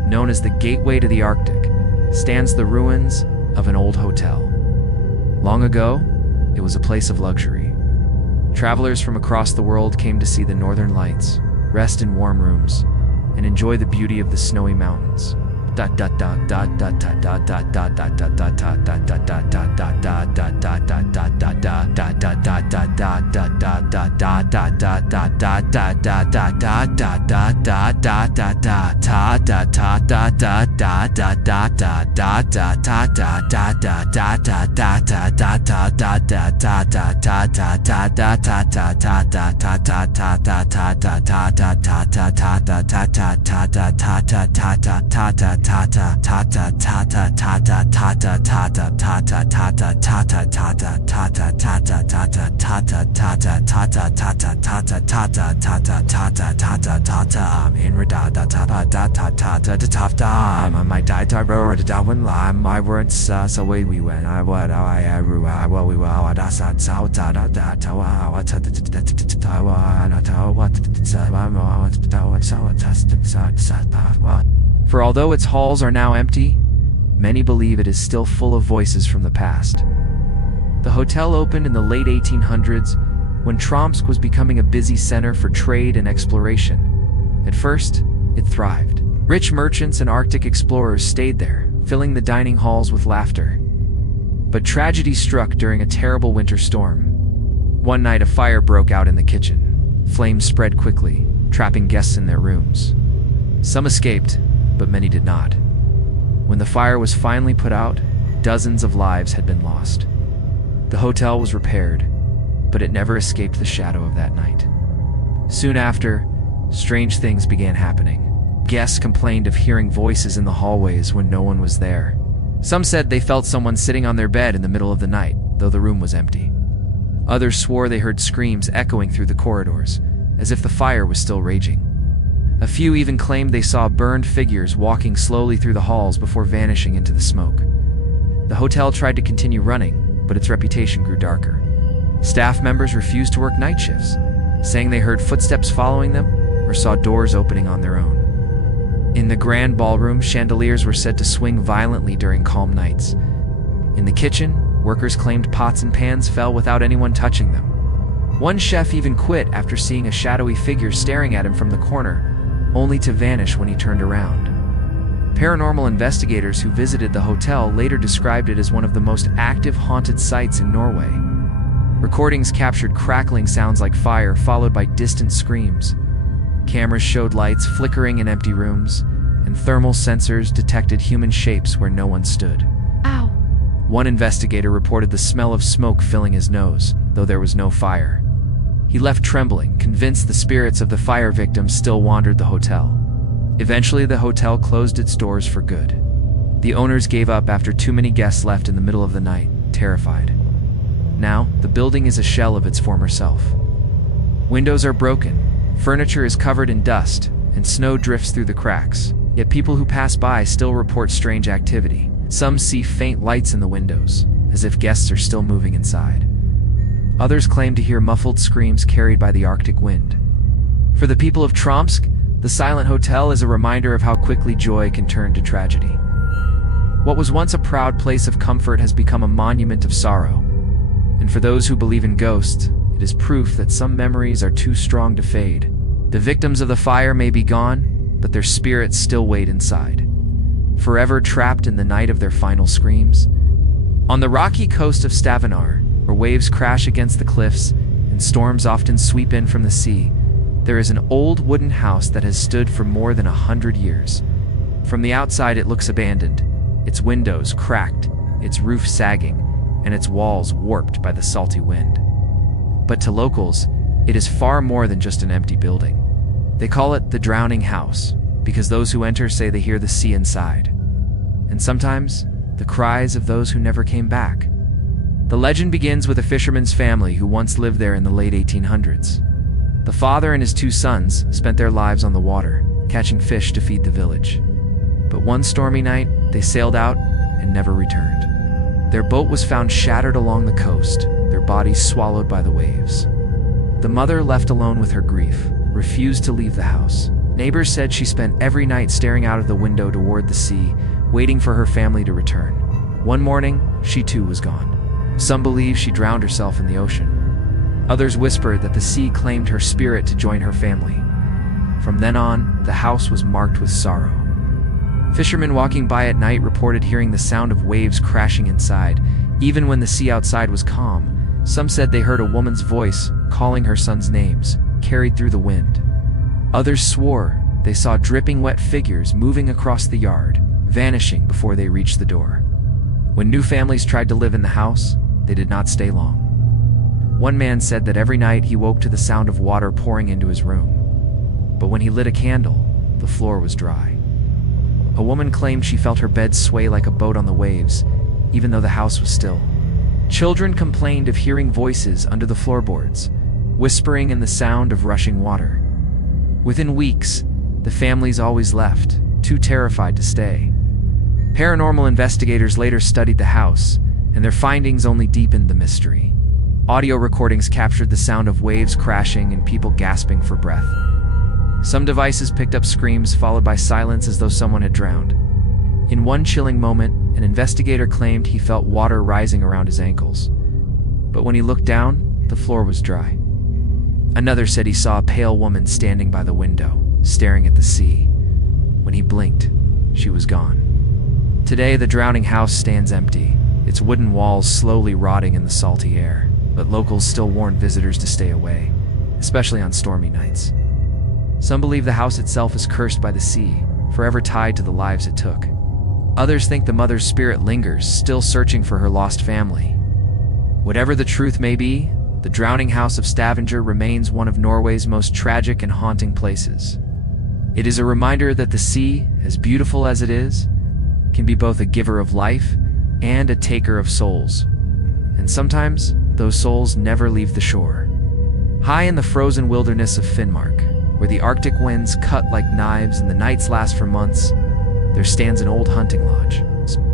known as the Gateway to the Arctic, stands the ruins of an old hotel. Long ago, it was a place of luxury. Travelers from across the world came to see the northern lights, rest in warm rooms, and enjoy the beauty of the snowy mountains. My words so away we went. For although its halls are now empty, many believe it is still full of voices from the past. The hotel opened in the late 1800s when Tromsk was becoming a busy center for trade and exploration. At first, it thrived. Rich merchants and Arctic explorers stayed there, filling the dining halls with laughter. But tragedy struck during a terrible winter storm. One night, a fire broke out in the kitchen. Flames spread quickly, trapping guests in their rooms. Some escaped, but many did not. When the fire was finally put out, dozens of lives had been lost. The hotel was repaired, but it never escaped the shadow of that night. Soon after, strange things began happening. Guests complained of hearing voices in the hallways when no one was there. Some said they felt someone sitting on their bed in the middle of the night, though the room was empty. Others swore they heard screams echoing through the corridors, as if the fire was still raging. A few even claimed they saw burned figures walking slowly through the halls before vanishing into the smoke. The hotel tried to continue running, but its reputation grew darker. Staff members refused to work night shifts, saying they heard footsteps following them or saw doors opening on their own. In the grand ballroom, chandeliers were said to swing violently during calm nights. In the kitchen, workers claimed pots and pans fell without anyone touching them. One chef even quit after seeing a shadowy figure staring at him from the corner, only to vanish when he turned around. Paranormal investigators who visited the hotel later described it as one of the most active haunted sites in Norway. Recordings captured crackling sounds like fire followed by distant screams. Cameras showed lights flickering in empty rooms, and thermal sensors detected human shapes where no one stood. Ow! One investigator reported the smell of smoke filling his nose, though there was no fire. He left trembling, convinced the spirits of the fire victims still wandered the hotel. Eventually, the hotel closed its doors for good. The owners gave up after too many guests left in the middle of the night, terrified. Now, the building is a shell of its former self. Windows are broken, furniture is covered in dust, and snow drifts through the cracks. Yet people who pass by still report strange activity. Some see faint lights in the windows, as if guests are still moving inside. Others claim to hear muffled screams carried by the Arctic wind. For the people of Tromsk, the silent hotel is a reminder of how quickly joy can turn to tragedy. What was once a proud place of comfort has become a monument of sorrow. And for those who believe in ghosts, it is proof that some memories are too strong to fade. The victims of the fire may be gone, but their spirits still wait inside, forever trapped in the night of their final screams. On the rocky coast of Stavanger, where waves crash against the cliffs and storms often sweep in from the sea, there is an old wooden house that has stood for more than 100 years. From the outside, it looks abandoned, its windows cracked, its roof sagging, and its walls warped by the salty wind. But to locals, it is far more than just an empty building. They call it the Drowning House, because those who enter say they hear the sea inside, and sometimes the cries of those who never came back. The legend begins with a fisherman's family who once lived there in the late 1800s. The father and his two sons spent their lives on the water, catching fish to feed the village. But one stormy night, they sailed out and never returned. Their boat was found shattered along the coast, their bodies swallowed by the waves. The mother, left alone with her grief, refused to leave the house. Neighbors said she spent every night staring out of the window toward the sea, waiting for her family to return. One morning, she too was gone. Some believe she drowned herself in the ocean. Others whispered that the sea claimed her spirit to join her family. From then on, the house was marked with sorrow. Fishermen walking by at night reported hearing the sound of waves crashing inside, even when the sea outside was calm. Some said they heard a woman's voice calling her sons' names, carried through the wind. Others swore they saw dripping wet figures moving across the yard, vanishing before they reached the door. When new families tried to live in the house, they did not stay long. One man said that every night he woke to the sound of water pouring into his room. But when he lit a candle, the floor was dry. A woman claimed she felt her bed sway like a boat on the waves, even though the house was still. Children complained of hearing voices under the floorboards, whispering and the sound of rushing water. Within weeks, the families always left, too terrified to stay. Paranormal investigators later studied the house, and their findings only deepened the mystery. Audio recordings captured the sound of waves crashing and people gasping for breath. Some devices picked up screams followed by silence as though someone had drowned. In one chilling moment, an investigator claimed he felt water rising around his ankles. But when he looked down, the floor was dry. Another said he saw a pale woman standing by the window, staring at the sea. When he blinked, she was gone. Today, the drowning house stands empty, its wooden walls slowly rotting in the salty air, but locals still warn visitors to stay away, especially on stormy nights. Some believe the house itself is cursed by the sea, forever tied to the lives it took. Others think the mother's spirit lingers, still searching for her lost family. Whatever the truth may be, the drowning house of Stavanger remains one of Norway's most tragic and haunting places. It is a reminder that the sea, as beautiful as it is, can be both a giver of life and a taker of souls. And sometimes, those souls never leave the shore. High in the frozen wilderness of Finnmark, where the Arctic winds cut like knives and the nights last for months, there stands an old hunting lodge,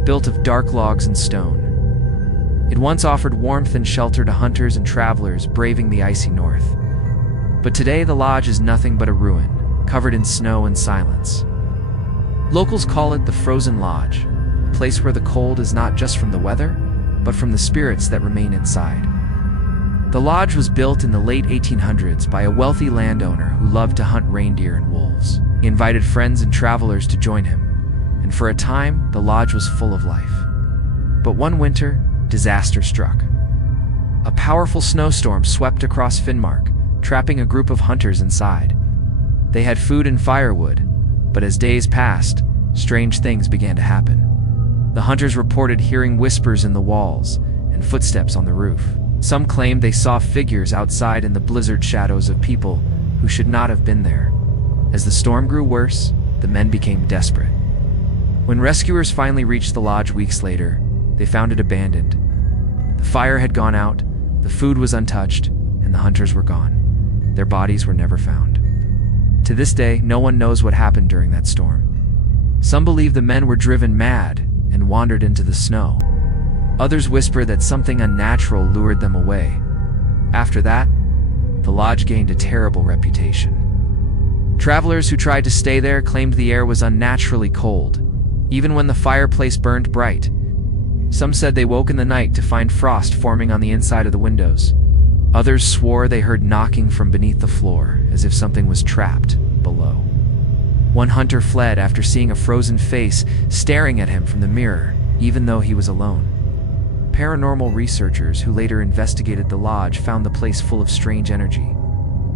built of dark logs and stone. It once offered warmth and shelter to hunters and travelers braving the icy north. But today the lodge is nothing but a ruin, covered in snow and silence. Locals call it the Frozen Lodge, a place where the cold is not just from the weather, but from the spirits that remain inside. The lodge was built in the late 1800s by a wealthy landowner who loved to hunt reindeer and wolves. He invited friends and travelers to join him, and for a time, the lodge was full of life. But one winter, disaster struck. A powerful snowstorm swept across Finnmark, trapping a group of hunters inside. They had food and firewood, but as days passed, strange things began to happen. The hunters reported hearing whispers in the walls and footsteps on the roof. Some claimed they saw figures outside in the blizzard shadows of people who should not have been there. As the storm grew worse, the men became desperate. When rescuers finally reached the lodge weeks later, they found it abandoned. The fire had gone out, the food was untouched, and the hunters were gone. Their bodies were never found. To this day, no one knows what happened during that storm. Some believe the men were driven mad and wandered into the snow. Others whisper that something unnatural lured them away. After that, the lodge gained a terrible reputation. Travelers who tried to stay there claimed the air was unnaturally cold, even when the fireplace burned bright. Some said they woke in the night to find frost forming on the inside of the windows. Others swore they heard knocking from beneath the floor, as if something was trapped below. One hunter fled after seeing a frozen face staring at him from the mirror, even though he was alone. Paranormal researchers who later investigated the lodge found the place full of strange energy.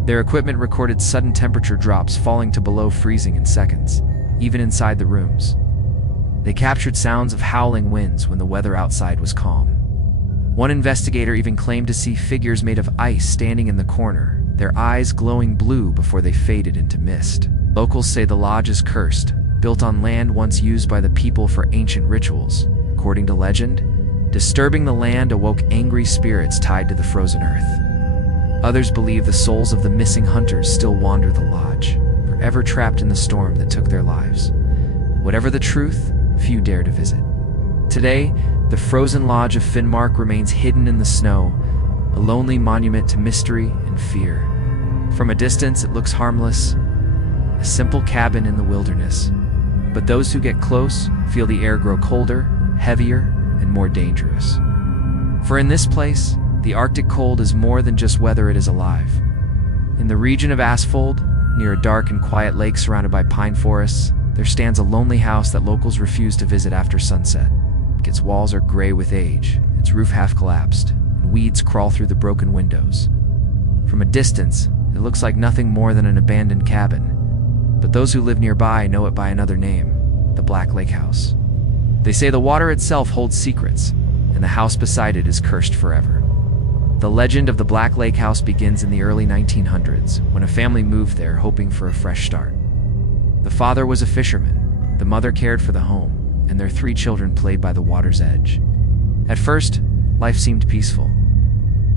Their equipment recorded sudden temperature drops falling to below freezing in seconds, even inside the rooms. They captured sounds of howling winds when the weather outside was calm. One investigator even claimed to see figures made of ice standing in the corner, their eyes glowing blue before they faded into mist. Locals say the lodge is cursed, built on land once used by the people for ancient rituals. According to legend, disturbing the land awoke angry spirits tied to the frozen earth. Others believe the souls of the missing hunters still wander the lodge, forever trapped in the storm that took their lives. Whatever the truth, few dare to visit. Today, the Frozen Lodge of Finnmark remains hidden in the snow, a lonely monument to mystery and fear. From a distance, it looks harmless, a simple cabin in the wilderness. But those who get close feel the air grow colder, heavier, and more dangerous. For in this place, the Arctic cold is more than just weather, it is alive. In the region of Asfold, near a dark and quiet lake surrounded by pine forests, there stands a lonely house that locals refuse to visit after sunset. Its walls are gray with age, its roof half collapsed, and weeds crawl through the broken windows. From a distance, it looks like nothing more than an abandoned cabin, but those who live nearby know it by another name, the Black Lake House. They say the water itself holds secrets, and the house beside it is cursed forever. The legend of the Black Lake House begins in the early 1900s, when a family moved there hoping for a fresh start. The father was a fisherman, the mother cared for the home, and their 3 children played by the water's edge. At first, life seemed peaceful.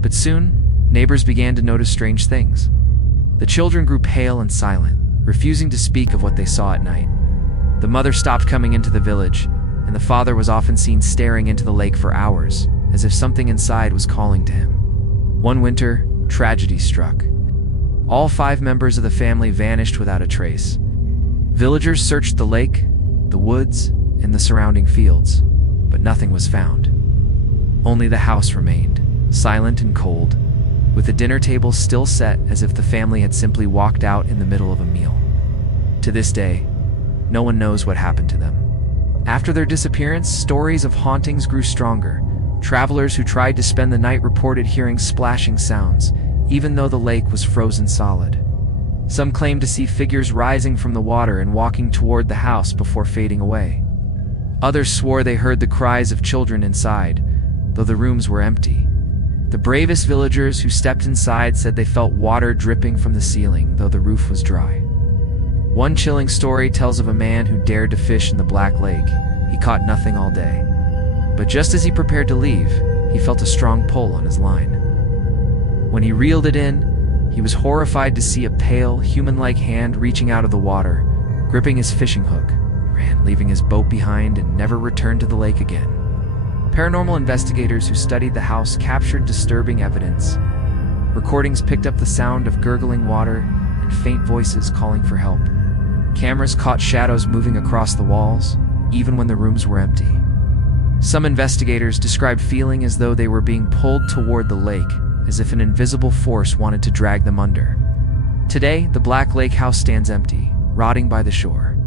But soon, neighbors began to notice strange things. The children grew pale and silent, refusing to speak of what they saw at night. The mother stopped coming into the village, and the father was often seen staring into the lake for hours, as if something inside was calling to him. One winter, tragedy struck. All 5 members of the family vanished without a trace. Villagers searched the lake, the woods, and the surrounding fields, but nothing was found. Only the house remained, silent and cold, with the dinner table still set as if the family had simply walked out in the middle of a meal. To this day, no one knows what happened to them. After their disappearance, stories of hauntings grew stronger. Travelers who tried to spend the night reported hearing splashing sounds, even though the lake was frozen solid. Some claimed to see figures rising from the water and walking toward the house before fading away. Others swore they heard the cries of children inside, though the rooms were empty. The bravest villagers who stepped inside said they felt water dripping from the ceiling, though the roof was dry. One chilling story tells of a man who dared to fish in the Black Lake. He caught nothing all day. But just as he prepared to leave, he felt a strong pull on his line. When he reeled it in, he was horrified to see a pale, human-like hand reaching out of the water, gripping his fishing hook. He ran, leaving his boat behind, and never returned to the lake again. Paranormal investigators who studied the house captured disturbing evidence. Recordings picked up the sound of gurgling water and faint voices calling for help. Cameras caught shadows moving across the walls, even when the rooms were empty. Some investigators described feeling as though they were being pulled toward the lake, as if an invisible force wanted to drag them under. Today, the Black Lake House stands empty, rotting by the shore.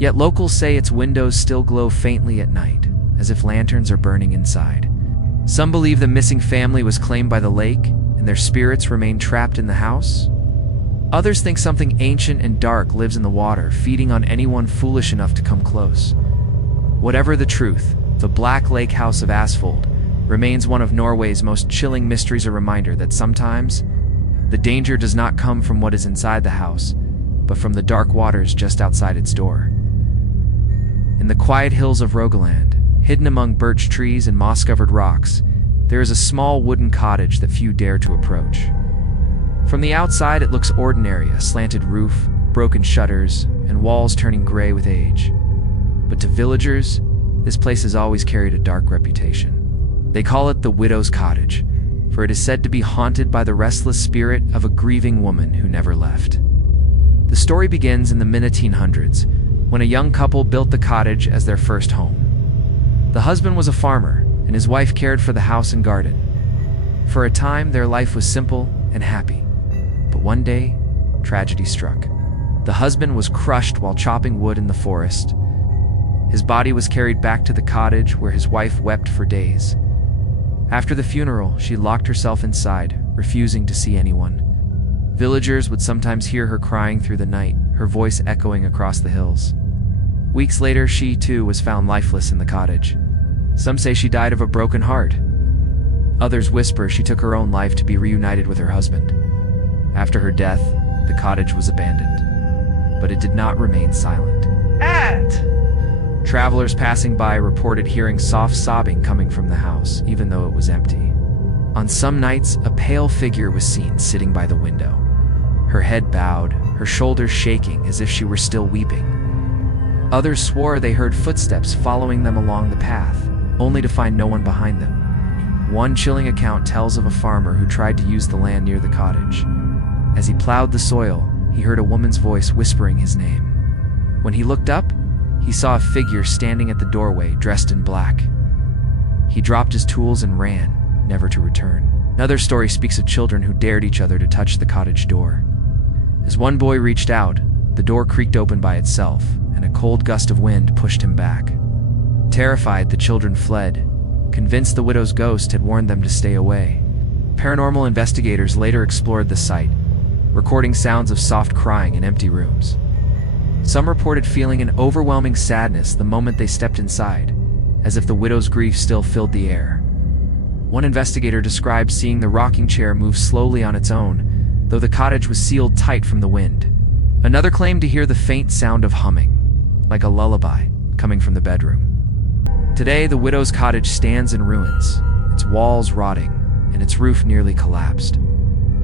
Yet locals say its windows still glow faintly at night, as if lanterns are burning inside. Some believe the missing family was claimed by the lake, and their spirits remain trapped in the house. Others think something ancient and dark lives in the water, feeding on anyone foolish enough to come close. Whatever the truth, the Black Lake House of Asfold remains one of Norway's most chilling mysteries, a reminder that sometimes the danger does not come from what is inside the house, but from the dark waters just outside its door. In the quiet hills of Rogaland, hidden among birch trees and moss-covered rocks, there is a small wooden cottage that few dare to approach. From the outside, it looks ordinary, a slanted roof, broken shutters, and walls turning gray with age. But to villagers, this place has always carried a dark reputation. They call it the Widow's Cottage, for it is said to be haunted by the restless spirit of a grieving woman who never left. The story begins in the mid-1800s, when a young couple built the cottage as their first home. The husband was a farmer, and his wife cared for the house and garden. For a time, their life was simple and happy. But one day, tragedy struck. The husband was crushed while chopping wood in the forest. His body was carried back to the cottage, where his wife wept for days. After the funeral, she locked herself inside, refusing to see anyone. Villagers would sometimes hear her crying through the night, her voice echoing across the hills. Weeks later, she too was found lifeless in the cottage. Some say she died of a broken heart. Others whisper she took her own life to be reunited with her husband. After her death, the cottage was abandoned. But it did not remain silent. Travelers passing by reported hearing soft sobbing coming from the house, even though it was empty. On some nights, a pale figure was seen sitting by the window. Her head bowed, her shoulders shaking as if she were still weeping. Others swore they heard footsteps following them along the path, only to find no one behind them. One chilling account tells of a farmer who tried to use the land near the cottage. As he plowed the soil, he heard a woman's voice whispering his name. When he looked up, he saw a figure standing at the doorway, dressed in black. He dropped his tools and ran, never to return. Another story speaks of children who dared each other to touch the cottage door. As one boy reached out, the door creaked open by itself, and a cold gust of wind pushed him back. Terrified, the children fled, convinced the widow's ghost had warned them to stay away. Paranormal investigators later explored the site, recording sounds of soft crying in empty rooms. Some reported feeling an overwhelming sadness the moment they stepped inside, as if the widow's grief still filled the air. One investigator described seeing the rocking chair move slowly on its own, though the cottage was sealed tight from the wind. Another claimed to hear the faint sound of humming, like a lullaby, coming from the bedroom. Today, the widow's cottage stands in ruins, its walls rotting, and its roof nearly collapsed.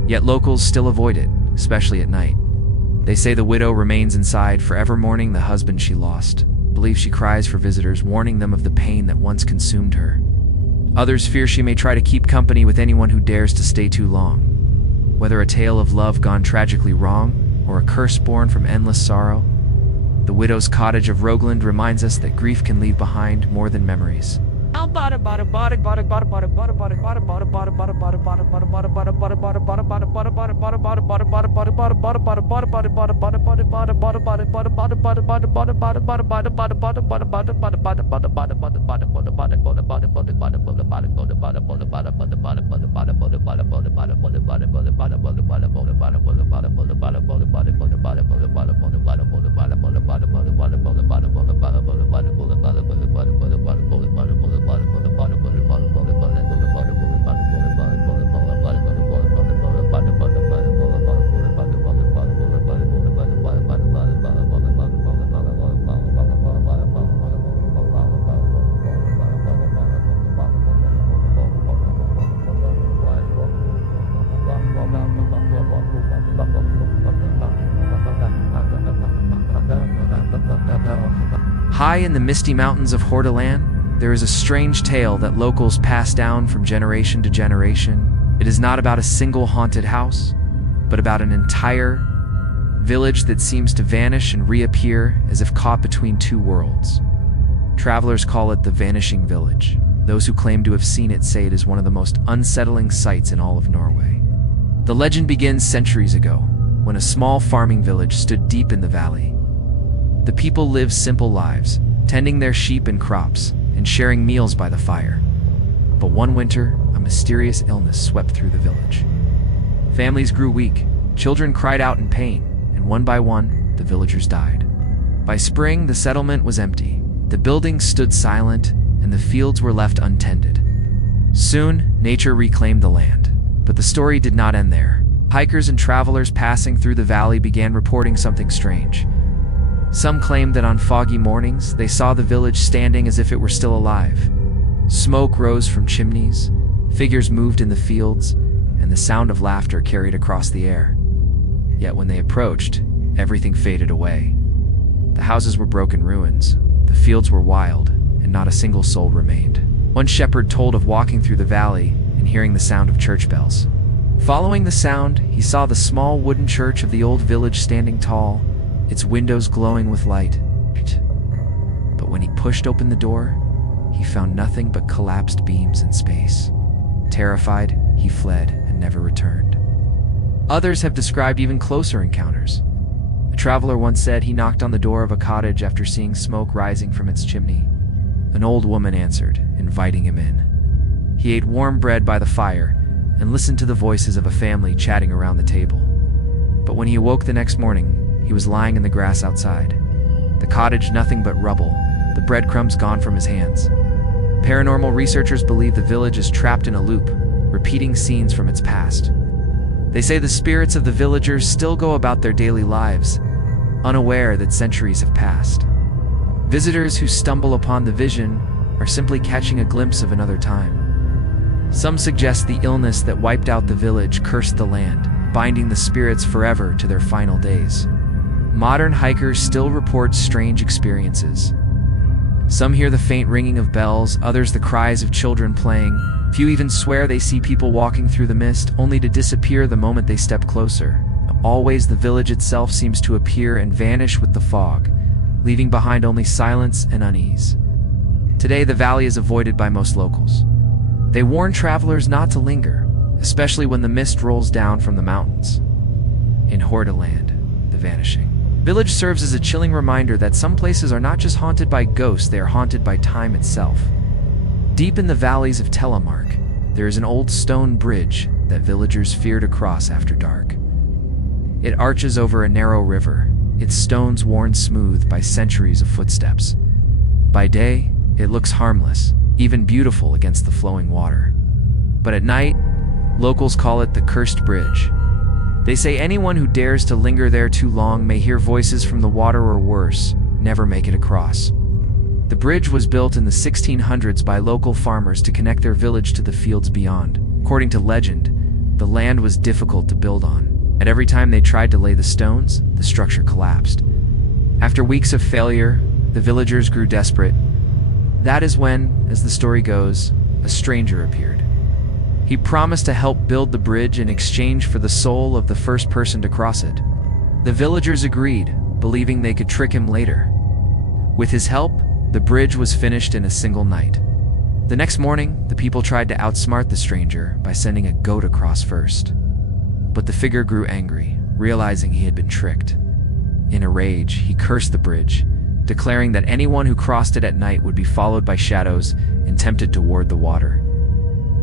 Yet locals still avoid it, especially at night. They say the widow remains inside, forever mourning the husband she lost. Believe she cries for visitors, warning them of the pain that once consumed her. Others fear she may try to keep company with anyone who dares to stay too long. Whether a tale of love gone tragically wrong, or a curse born from endless sorrow, the widow's cottage of Rogaland reminds us that grief can leave behind more than memories. High in the misty mountains of Hordaland, there is a strange tale that locals pass down from generation to generation. It is not about a single haunted house, but about an entire village that seems to vanish and reappear as if caught between two worlds. Travelers call it the Vanishing Village. Those who claim to have seen it say it is one of the most unsettling sights in all of Norway. The legend begins centuries ago, when a small farming village stood deep in the valley. The people lived simple lives, tending their sheep and crops, and sharing meals by the fire. But one winter, a mysterious illness swept through the village. Families grew weak, children cried out in pain, and one by one, the villagers died. By spring, the settlement was empty. The buildings stood silent, and the fields were left untended. Soon, nature reclaimed the land. But the story did not end there. Hikers and travelers passing through the valley began reporting something strange. Some claimed that on foggy mornings, they saw the village standing as if it were still alive. Smoke rose from chimneys, figures moved in the fields, and the sound of laughter carried across the air. Yet when they approached, everything faded away. The houses were broken ruins, the fields were wild, and not a single soul remained. One shepherd told of walking through the valley and hearing the sound of church bells. Following the sound, he saw the small wooden church of the old village standing tall, its windows glowing with light. But when he pushed open the door, he found nothing but collapsed beams in space. Terrified, he fled and never returned. Others have described even closer encounters. A traveler once said he knocked on the door of a cottage after seeing smoke rising from its chimney. An old woman answered, inviting him in. He ate warm bread by the fire and listened to the voices of a family chatting around the table. But when he awoke the next morning, he was lying in the grass outside. The cottage nothing but rubble, the breadcrumbs gone from his hands. Paranormal researchers believe the village is trapped in a loop, repeating scenes from its past. They say the spirits of the villagers still go about their daily lives, unaware that centuries have passed. Visitors who stumble upon the vision are simply catching a glimpse of another time. Some suggest the illness that wiped out the village cursed the land, binding the spirits forever to their final days. Modern hikers still report strange experiences. Some hear the faint ringing of bells, others the cries of children playing. Few even swear they see people walking through the mist, only to disappear the moment they step closer. always the village itself seems to appear and vanish with the fog, leaving behind only silence and unease. Today, the valley is avoided by most locals. They warn travelers not to linger, especially when the mist rolls down from the mountains. In Hordaland, the vanishing village serves as a chilling reminder that some places are not just haunted by ghosts, they are haunted by time itself. Deep in the valleys of Telemark, there is an old stone bridge that villagers fear to cross after dark. It arches over a narrow river, its stones worn smooth by centuries of footsteps. By day, it looks harmless, even beautiful against the flowing water. But at night, locals call it the Cursed Bridge. They say anyone who dares to linger there too long may hear voices from the water or worse, never make it across. The bridge was built in the 1600s by local farmers to connect their village to the fields beyond. According to legend, the land was difficult to build on, and every time they tried to lay the stones, the structure collapsed. After weeks of failure, the villagers grew desperate. That is when, as the story goes, a stranger appeared. He promised to help build the bridge in exchange for the soul of the first person to cross it. The villagers agreed, believing they could trick him later. With his help, the bridge was finished in a single night. The next morning, the people tried to outsmart the stranger by sending a goat across first. But the figure grew angry, realizing he had been tricked. In a rage, he cursed the bridge, declaring that anyone who crossed it at night would be followed by shadows and tempted toward the water.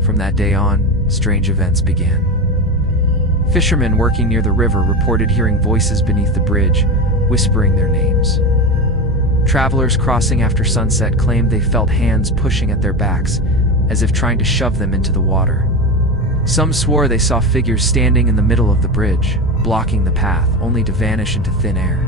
From that day on, strange events began. Fishermen working near the river reported hearing voices beneath the bridge, whispering their names. Travelers crossing after sunset claimed they felt hands pushing at their backs, as if trying to shove them into the water. Some swore they saw figures standing in the middle of the bridge, blocking the path, only to vanish into thin air.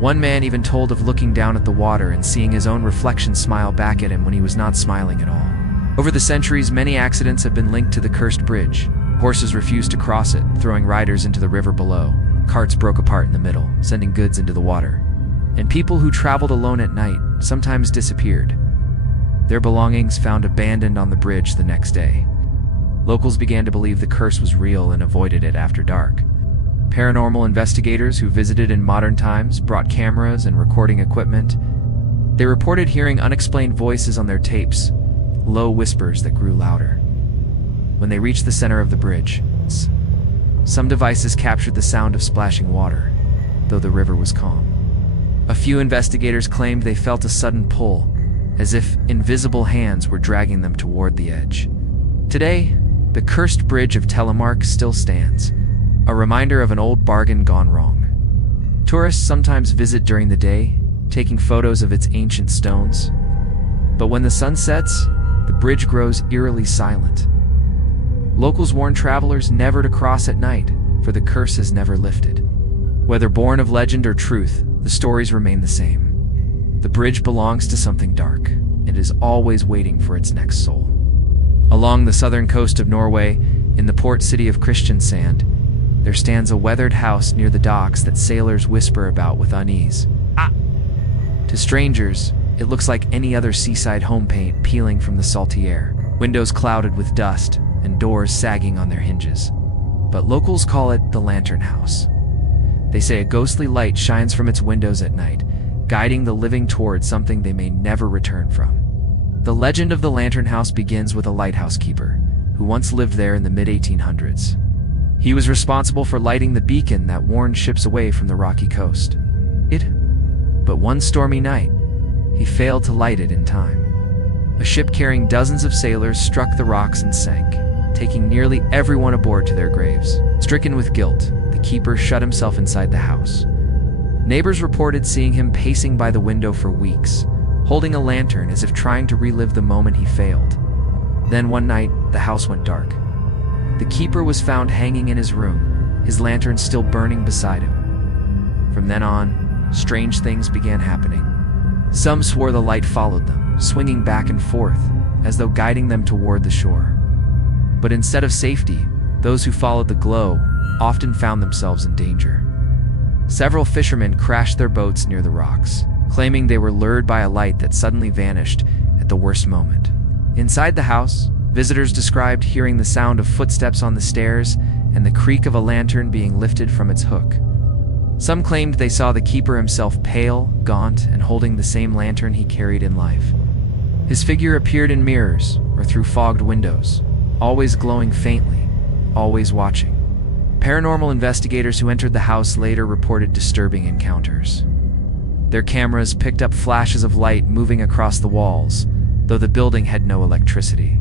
One man even told of looking down at the water and seeing his own reflection smile back at him when he was not smiling at all. Over the centuries, many accidents have been linked to the cursed bridge. Horses refused to cross it, throwing riders into the river below. Carts broke apart in the middle, sending goods into the water. And people who traveled alone at night sometimes disappeared. Their belongings found abandoned on the bridge the next day. Locals began to believe the curse was real and avoided it after dark. Paranormal investigators who visited in modern times brought cameras and recording equipment. They reported hearing unexplained voices on their tapes, low whispers that grew louder. When they reached the center of the bridge, some devices captured the sound of splashing water, though the river was calm. A few investigators claimed they felt a sudden pull, as if invisible hands were dragging them toward the edge. Today, the cursed bridge of Telemark still stands, a reminder of an old bargain gone wrong. Tourists sometimes visit during the day, taking photos of its ancient stones. But when the sun sets, the bridge grows eerily silent. Locals warn travelers never to cross at night, for the curse has never lifted. Whether born of legend or truth, the stories remain the same. The bridge belongs to something dark, and is always waiting for its next soul. Along the southern coast of Norway, in the port city of Kristiansand, there stands a weathered house near the docks that sailors whisper about with unease. To strangers, it looks like any other seaside home paint peeling from the salty air, windows clouded with dust, and doors sagging on their hinges. But locals call it the Lantern House. They say a ghostly light shines from its windows at night, guiding the living toward something they may never return from. The legend of the Lantern House begins with a lighthouse keeper, who once lived there in the mid-1800s. He was responsible for lighting the beacon that warned ships away from the rocky coast. But one stormy night, he failed to light it in time. A ship carrying dozens of sailors struck the rocks and sank, taking nearly everyone aboard to their graves. Stricken with guilt, the keeper shut himself inside the house. Neighbors reported seeing him pacing by the window for weeks, holding a lantern as if trying to relive the moment he failed. Then one night, the house went dark. The keeper was found hanging in his room, his lantern still burning beside him. From then on, strange things began happening. Some swore the light followed them, swinging back and forth, as though guiding them toward the shore. But instead of safety, those who followed the glow often found themselves in danger. Several fishermen crashed their boats near the rocks, claiming they were lured by a light that suddenly vanished at the worst moment. Inside the house, visitors described hearing the sound of footsteps on the stairs and the creak of a lantern being lifted from its hook. Some claimed they saw the keeper himself pale, gaunt, and holding the same lantern he carried in life. His figure appeared in mirrors or through fogged windows, always glowing faintly, always watching. Paranormal investigators who entered the house later reported disturbing encounters. Their cameras picked up flashes of light moving across the walls, though the building had no electricity.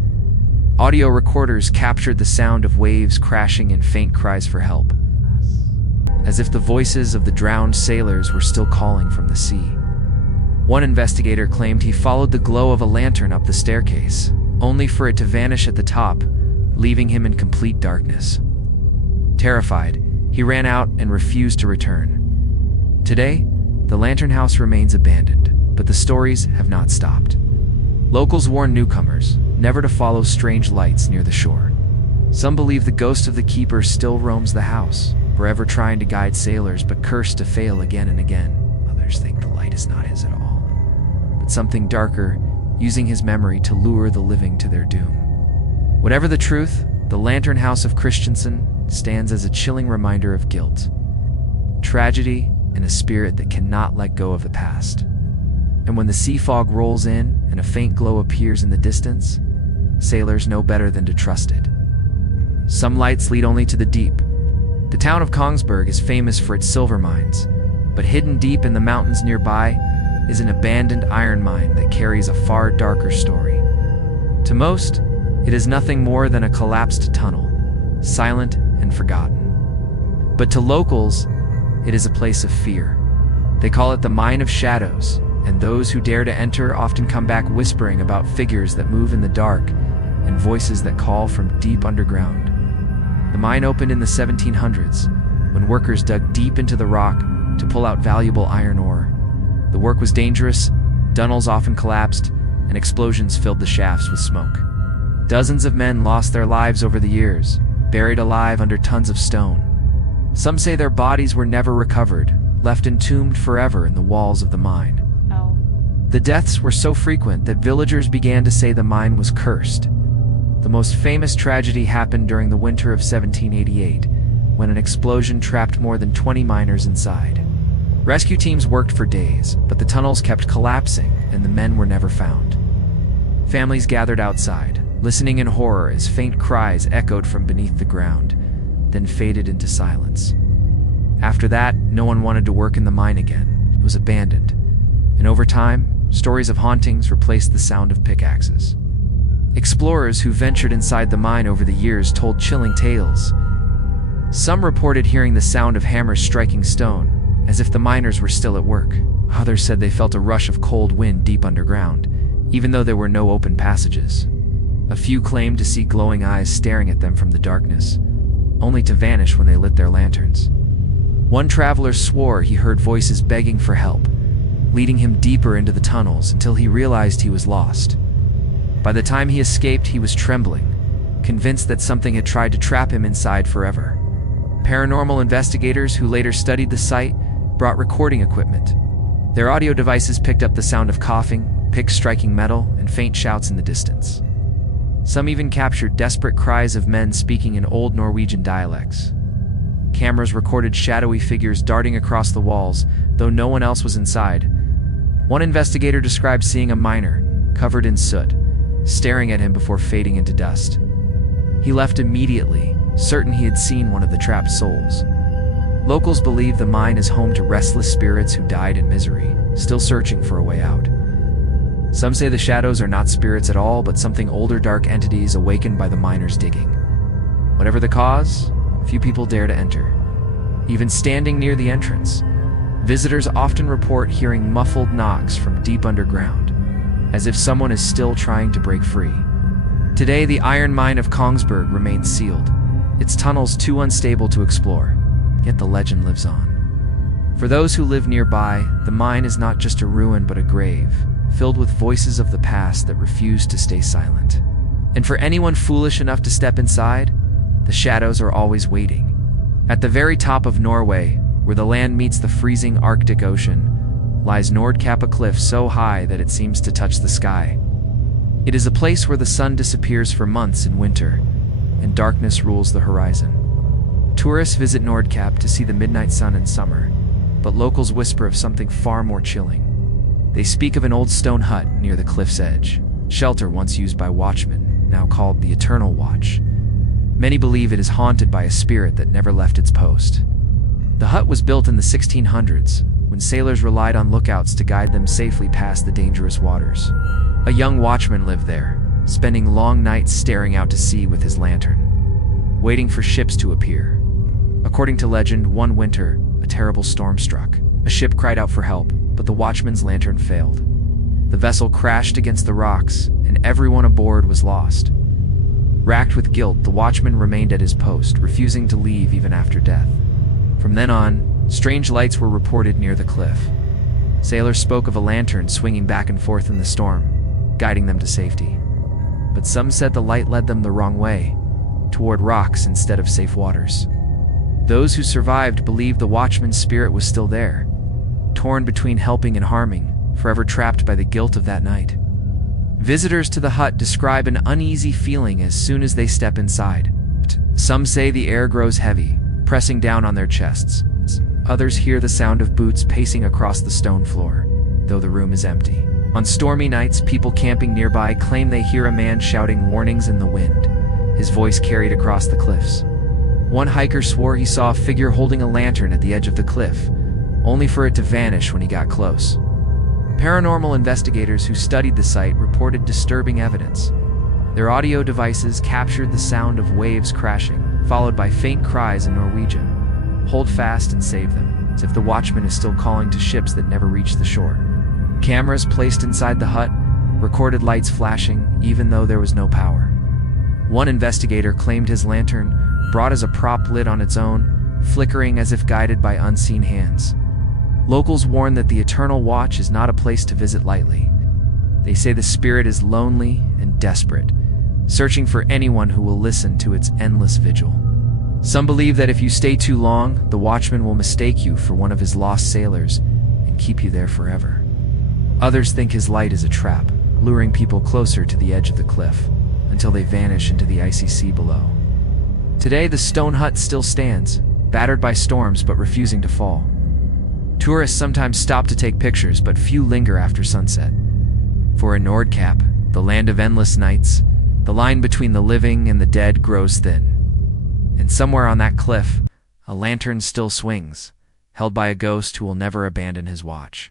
Audio recorders captured the sound of waves crashing and faint cries for help, as if the voices of the drowned sailors were still calling from the sea. One investigator claimed he followed the glow of a lantern up the staircase, only for it to vanish at the top, leaving him in complete darkness. Terrified, he ran out and refused to return. Today, the lantern house remains abandoned, but the stories have not stopped. Locals warn newcomers never to follow strange lights near the shore. Some believe the ghost of the keeper still roams the house, forever trying to guide sailors but cursed to fail again and again. Others think the light is not his at all, but something darker, using his memory to lure the living to their doom. Whatever the truth, the Lantern House of Christensen stands as a chilling reminder of guilt, tragedy, and a spirit that cannot let go of the past. And when the sea fog rolls in and a faint glow appears in the distance, sailors know better than to trust it. Some lights lead only to the deep. The town of Kongsberg is famous for its silver mines, but hidden deep in the mountains nearby is an abandoned iron mine that carries a far darker story. To most, it is nothing more than a collapsed tunnel, silent and forgotten. But to locals, it is a place of fear. They call it the Mine of Shadows, and those who dare to enter often come back whispering about figures that move in the dark and voices that call from deep underground. The mine opened in the 1700s, when workers dug deep into the rock to pull out valuable iron ore. The work was dangerous, tunnels often collapsed, and explosions filled the shafts with smoke. Dozens of men lost their lives over the years, buried alive under tons of stone. Some say their bodies were never recovered, left entombed forever in the walls of the mine. The deaths were so frequent that villagers began to say the mine was cursed. The most famous tragedy happened during the winter of 1788, when an explosion trapped more than 20 miners inside. Rescue teams worked for days, but the tunnels kept collapsing and the men were never found. Families gathered outside, listening in horror as faint cries echoed from beneath the ground, then faded into silence. After that, no one wanted to work in the mine again. It was abandoned. And over time, stories of hauntings replaced the sound of pickaxes. Explorers who ventured inside the mine over the years told chilling tales. Some reported hearing the sound of hammers striking stone, as if the miners were still at work. Others said they felt a rush of cold wind deep underground, even though there were no open passages. A few claimed to see glowing eyes staring at them from the darkness, only to vanish when they lit their lanterns. One traveler swore he heard voices begging for help, leading him deeper into the tunnels until he realized he was lost. By the time he escaped, he was trembling, convinced that something had tried to trap him inside forever. Paranormal investigators who later studied the site brought recording equipment. Their audio devices picked up the sound of coughing, picks striking metal, and faint shouts in the distance. Some even captured desperate cries of men speaking in old Norwegian dialects. Cameras recorded shadowy figures darting across the walls, though no one else was inside. One investigator described seeing a miner, covered in soot, staring at him before fading into dust. He left immediately, certain he had seen one of the trapped souls. Locals believe the mine is home to restless spirits who died in misery, still searching for a way out. Some say the shadows are not spirits at all, but something older, dark entities awakened by the miners' digging. Whatever the cause, few people dare to enter. Even standing near the entrance, visitors often report hearing muffled knocks from deep underground, as if someone is still trying to break free. Today, the iron mine of Kongsberg remains sealed, its tunnels too unstable to explore, yet the legend lives on. For those who live nearby, the mine is not just a ruin but a grave, filled with voices of the past that refuse to stay silent. And for anyone foolish enough to step inside, the shadows are always waiting. At the very top of Norway, where the land meets the freezing Arctic Ocean, lies Nordkapp, cliff so high that it seems to touch the sky. It is a place where the sun disappears for months in winter, and darkness rules the horizon. Tourists visit Nordkapp to see the midnight sun in summer, but locals whisper of something far more chilling. They speak of an old stone hut near the cliff's edge, shelter once used by watchmen, now called the Eternal Watch. Many believe it is haunted by a spirit that never left its post. The hut was built in the 1600s, when sailors relied on lookouts to guide them safely past the dangerous waters. A young watchman lived there, spending long nights staring out to sea with his lantern, waiting for ships to appear. According to legend, one winter, a terrible storm struck. A ship cried out for help, but the watchman's lantern failed. The vessel crashed against the rocks, and everyone aboard was lost. Racked with guilt, the watchman remained at his post, refusing to leave even after death. From then on, strange lights were reported near the cliff. Sailors spoke of a lantern swinging back and forth in the storm, guiding them to safety. But some said the light led them the wrong way, toward rocks instead of safe waters. Those who survived believed the watchman's spirit was still there, torn between helping and harming, forever trapped by the guilt of that night. Visitors to the hut describe an uneasy feeling as soon as they step inside. Some say the air grows heavy, pressing down on their chests. Others hear the sound of boots pacing across the stone floor, though the room is empty. On stormy nights, people camping nearby claim they hear a man shouting warnings in the wind, his voice carried across the cliffs. One hiker swore he saw a figure holding a lantern at the edge of the cliff, only for it to vanish when he got close. Paranormal investigators who studied the site reported disturbing evidence. Their audio devices captured the sound of waves crashing, followed by faint cries in Norwegian. Hold fast and save them, as if the watchman is still calling to ships that never reach the shore. Cameras placed inside the hut recorded lights flashing, even though there was no power. One investigator claimed his lantern, brought as a prop, lit on its own, flickering as if guided by unseen hands. Locals warn that the Eternal Watch is not a place to visit lightly. They say the spirit is lonely and desperate, searching for anyone who will listen to its endless vigil. Some believe that if you stay too long, the watchman will mistake you for one of his lost sailors and keep you there forever. Others think his light is a trap, luring people closer to the edge of the cliff, until they vanish into the icy sea below. Today, the stone hut still stands, battered by storms but refusing to fall. Tourists sometimes stop to take pictures, but few linger after sunset. For in Nordkapp, the land of endless nights, the line between the living and the dead grows thin. And somewhere on that cliff, a lantern still swings, held by a ghost who will never abandon his watch.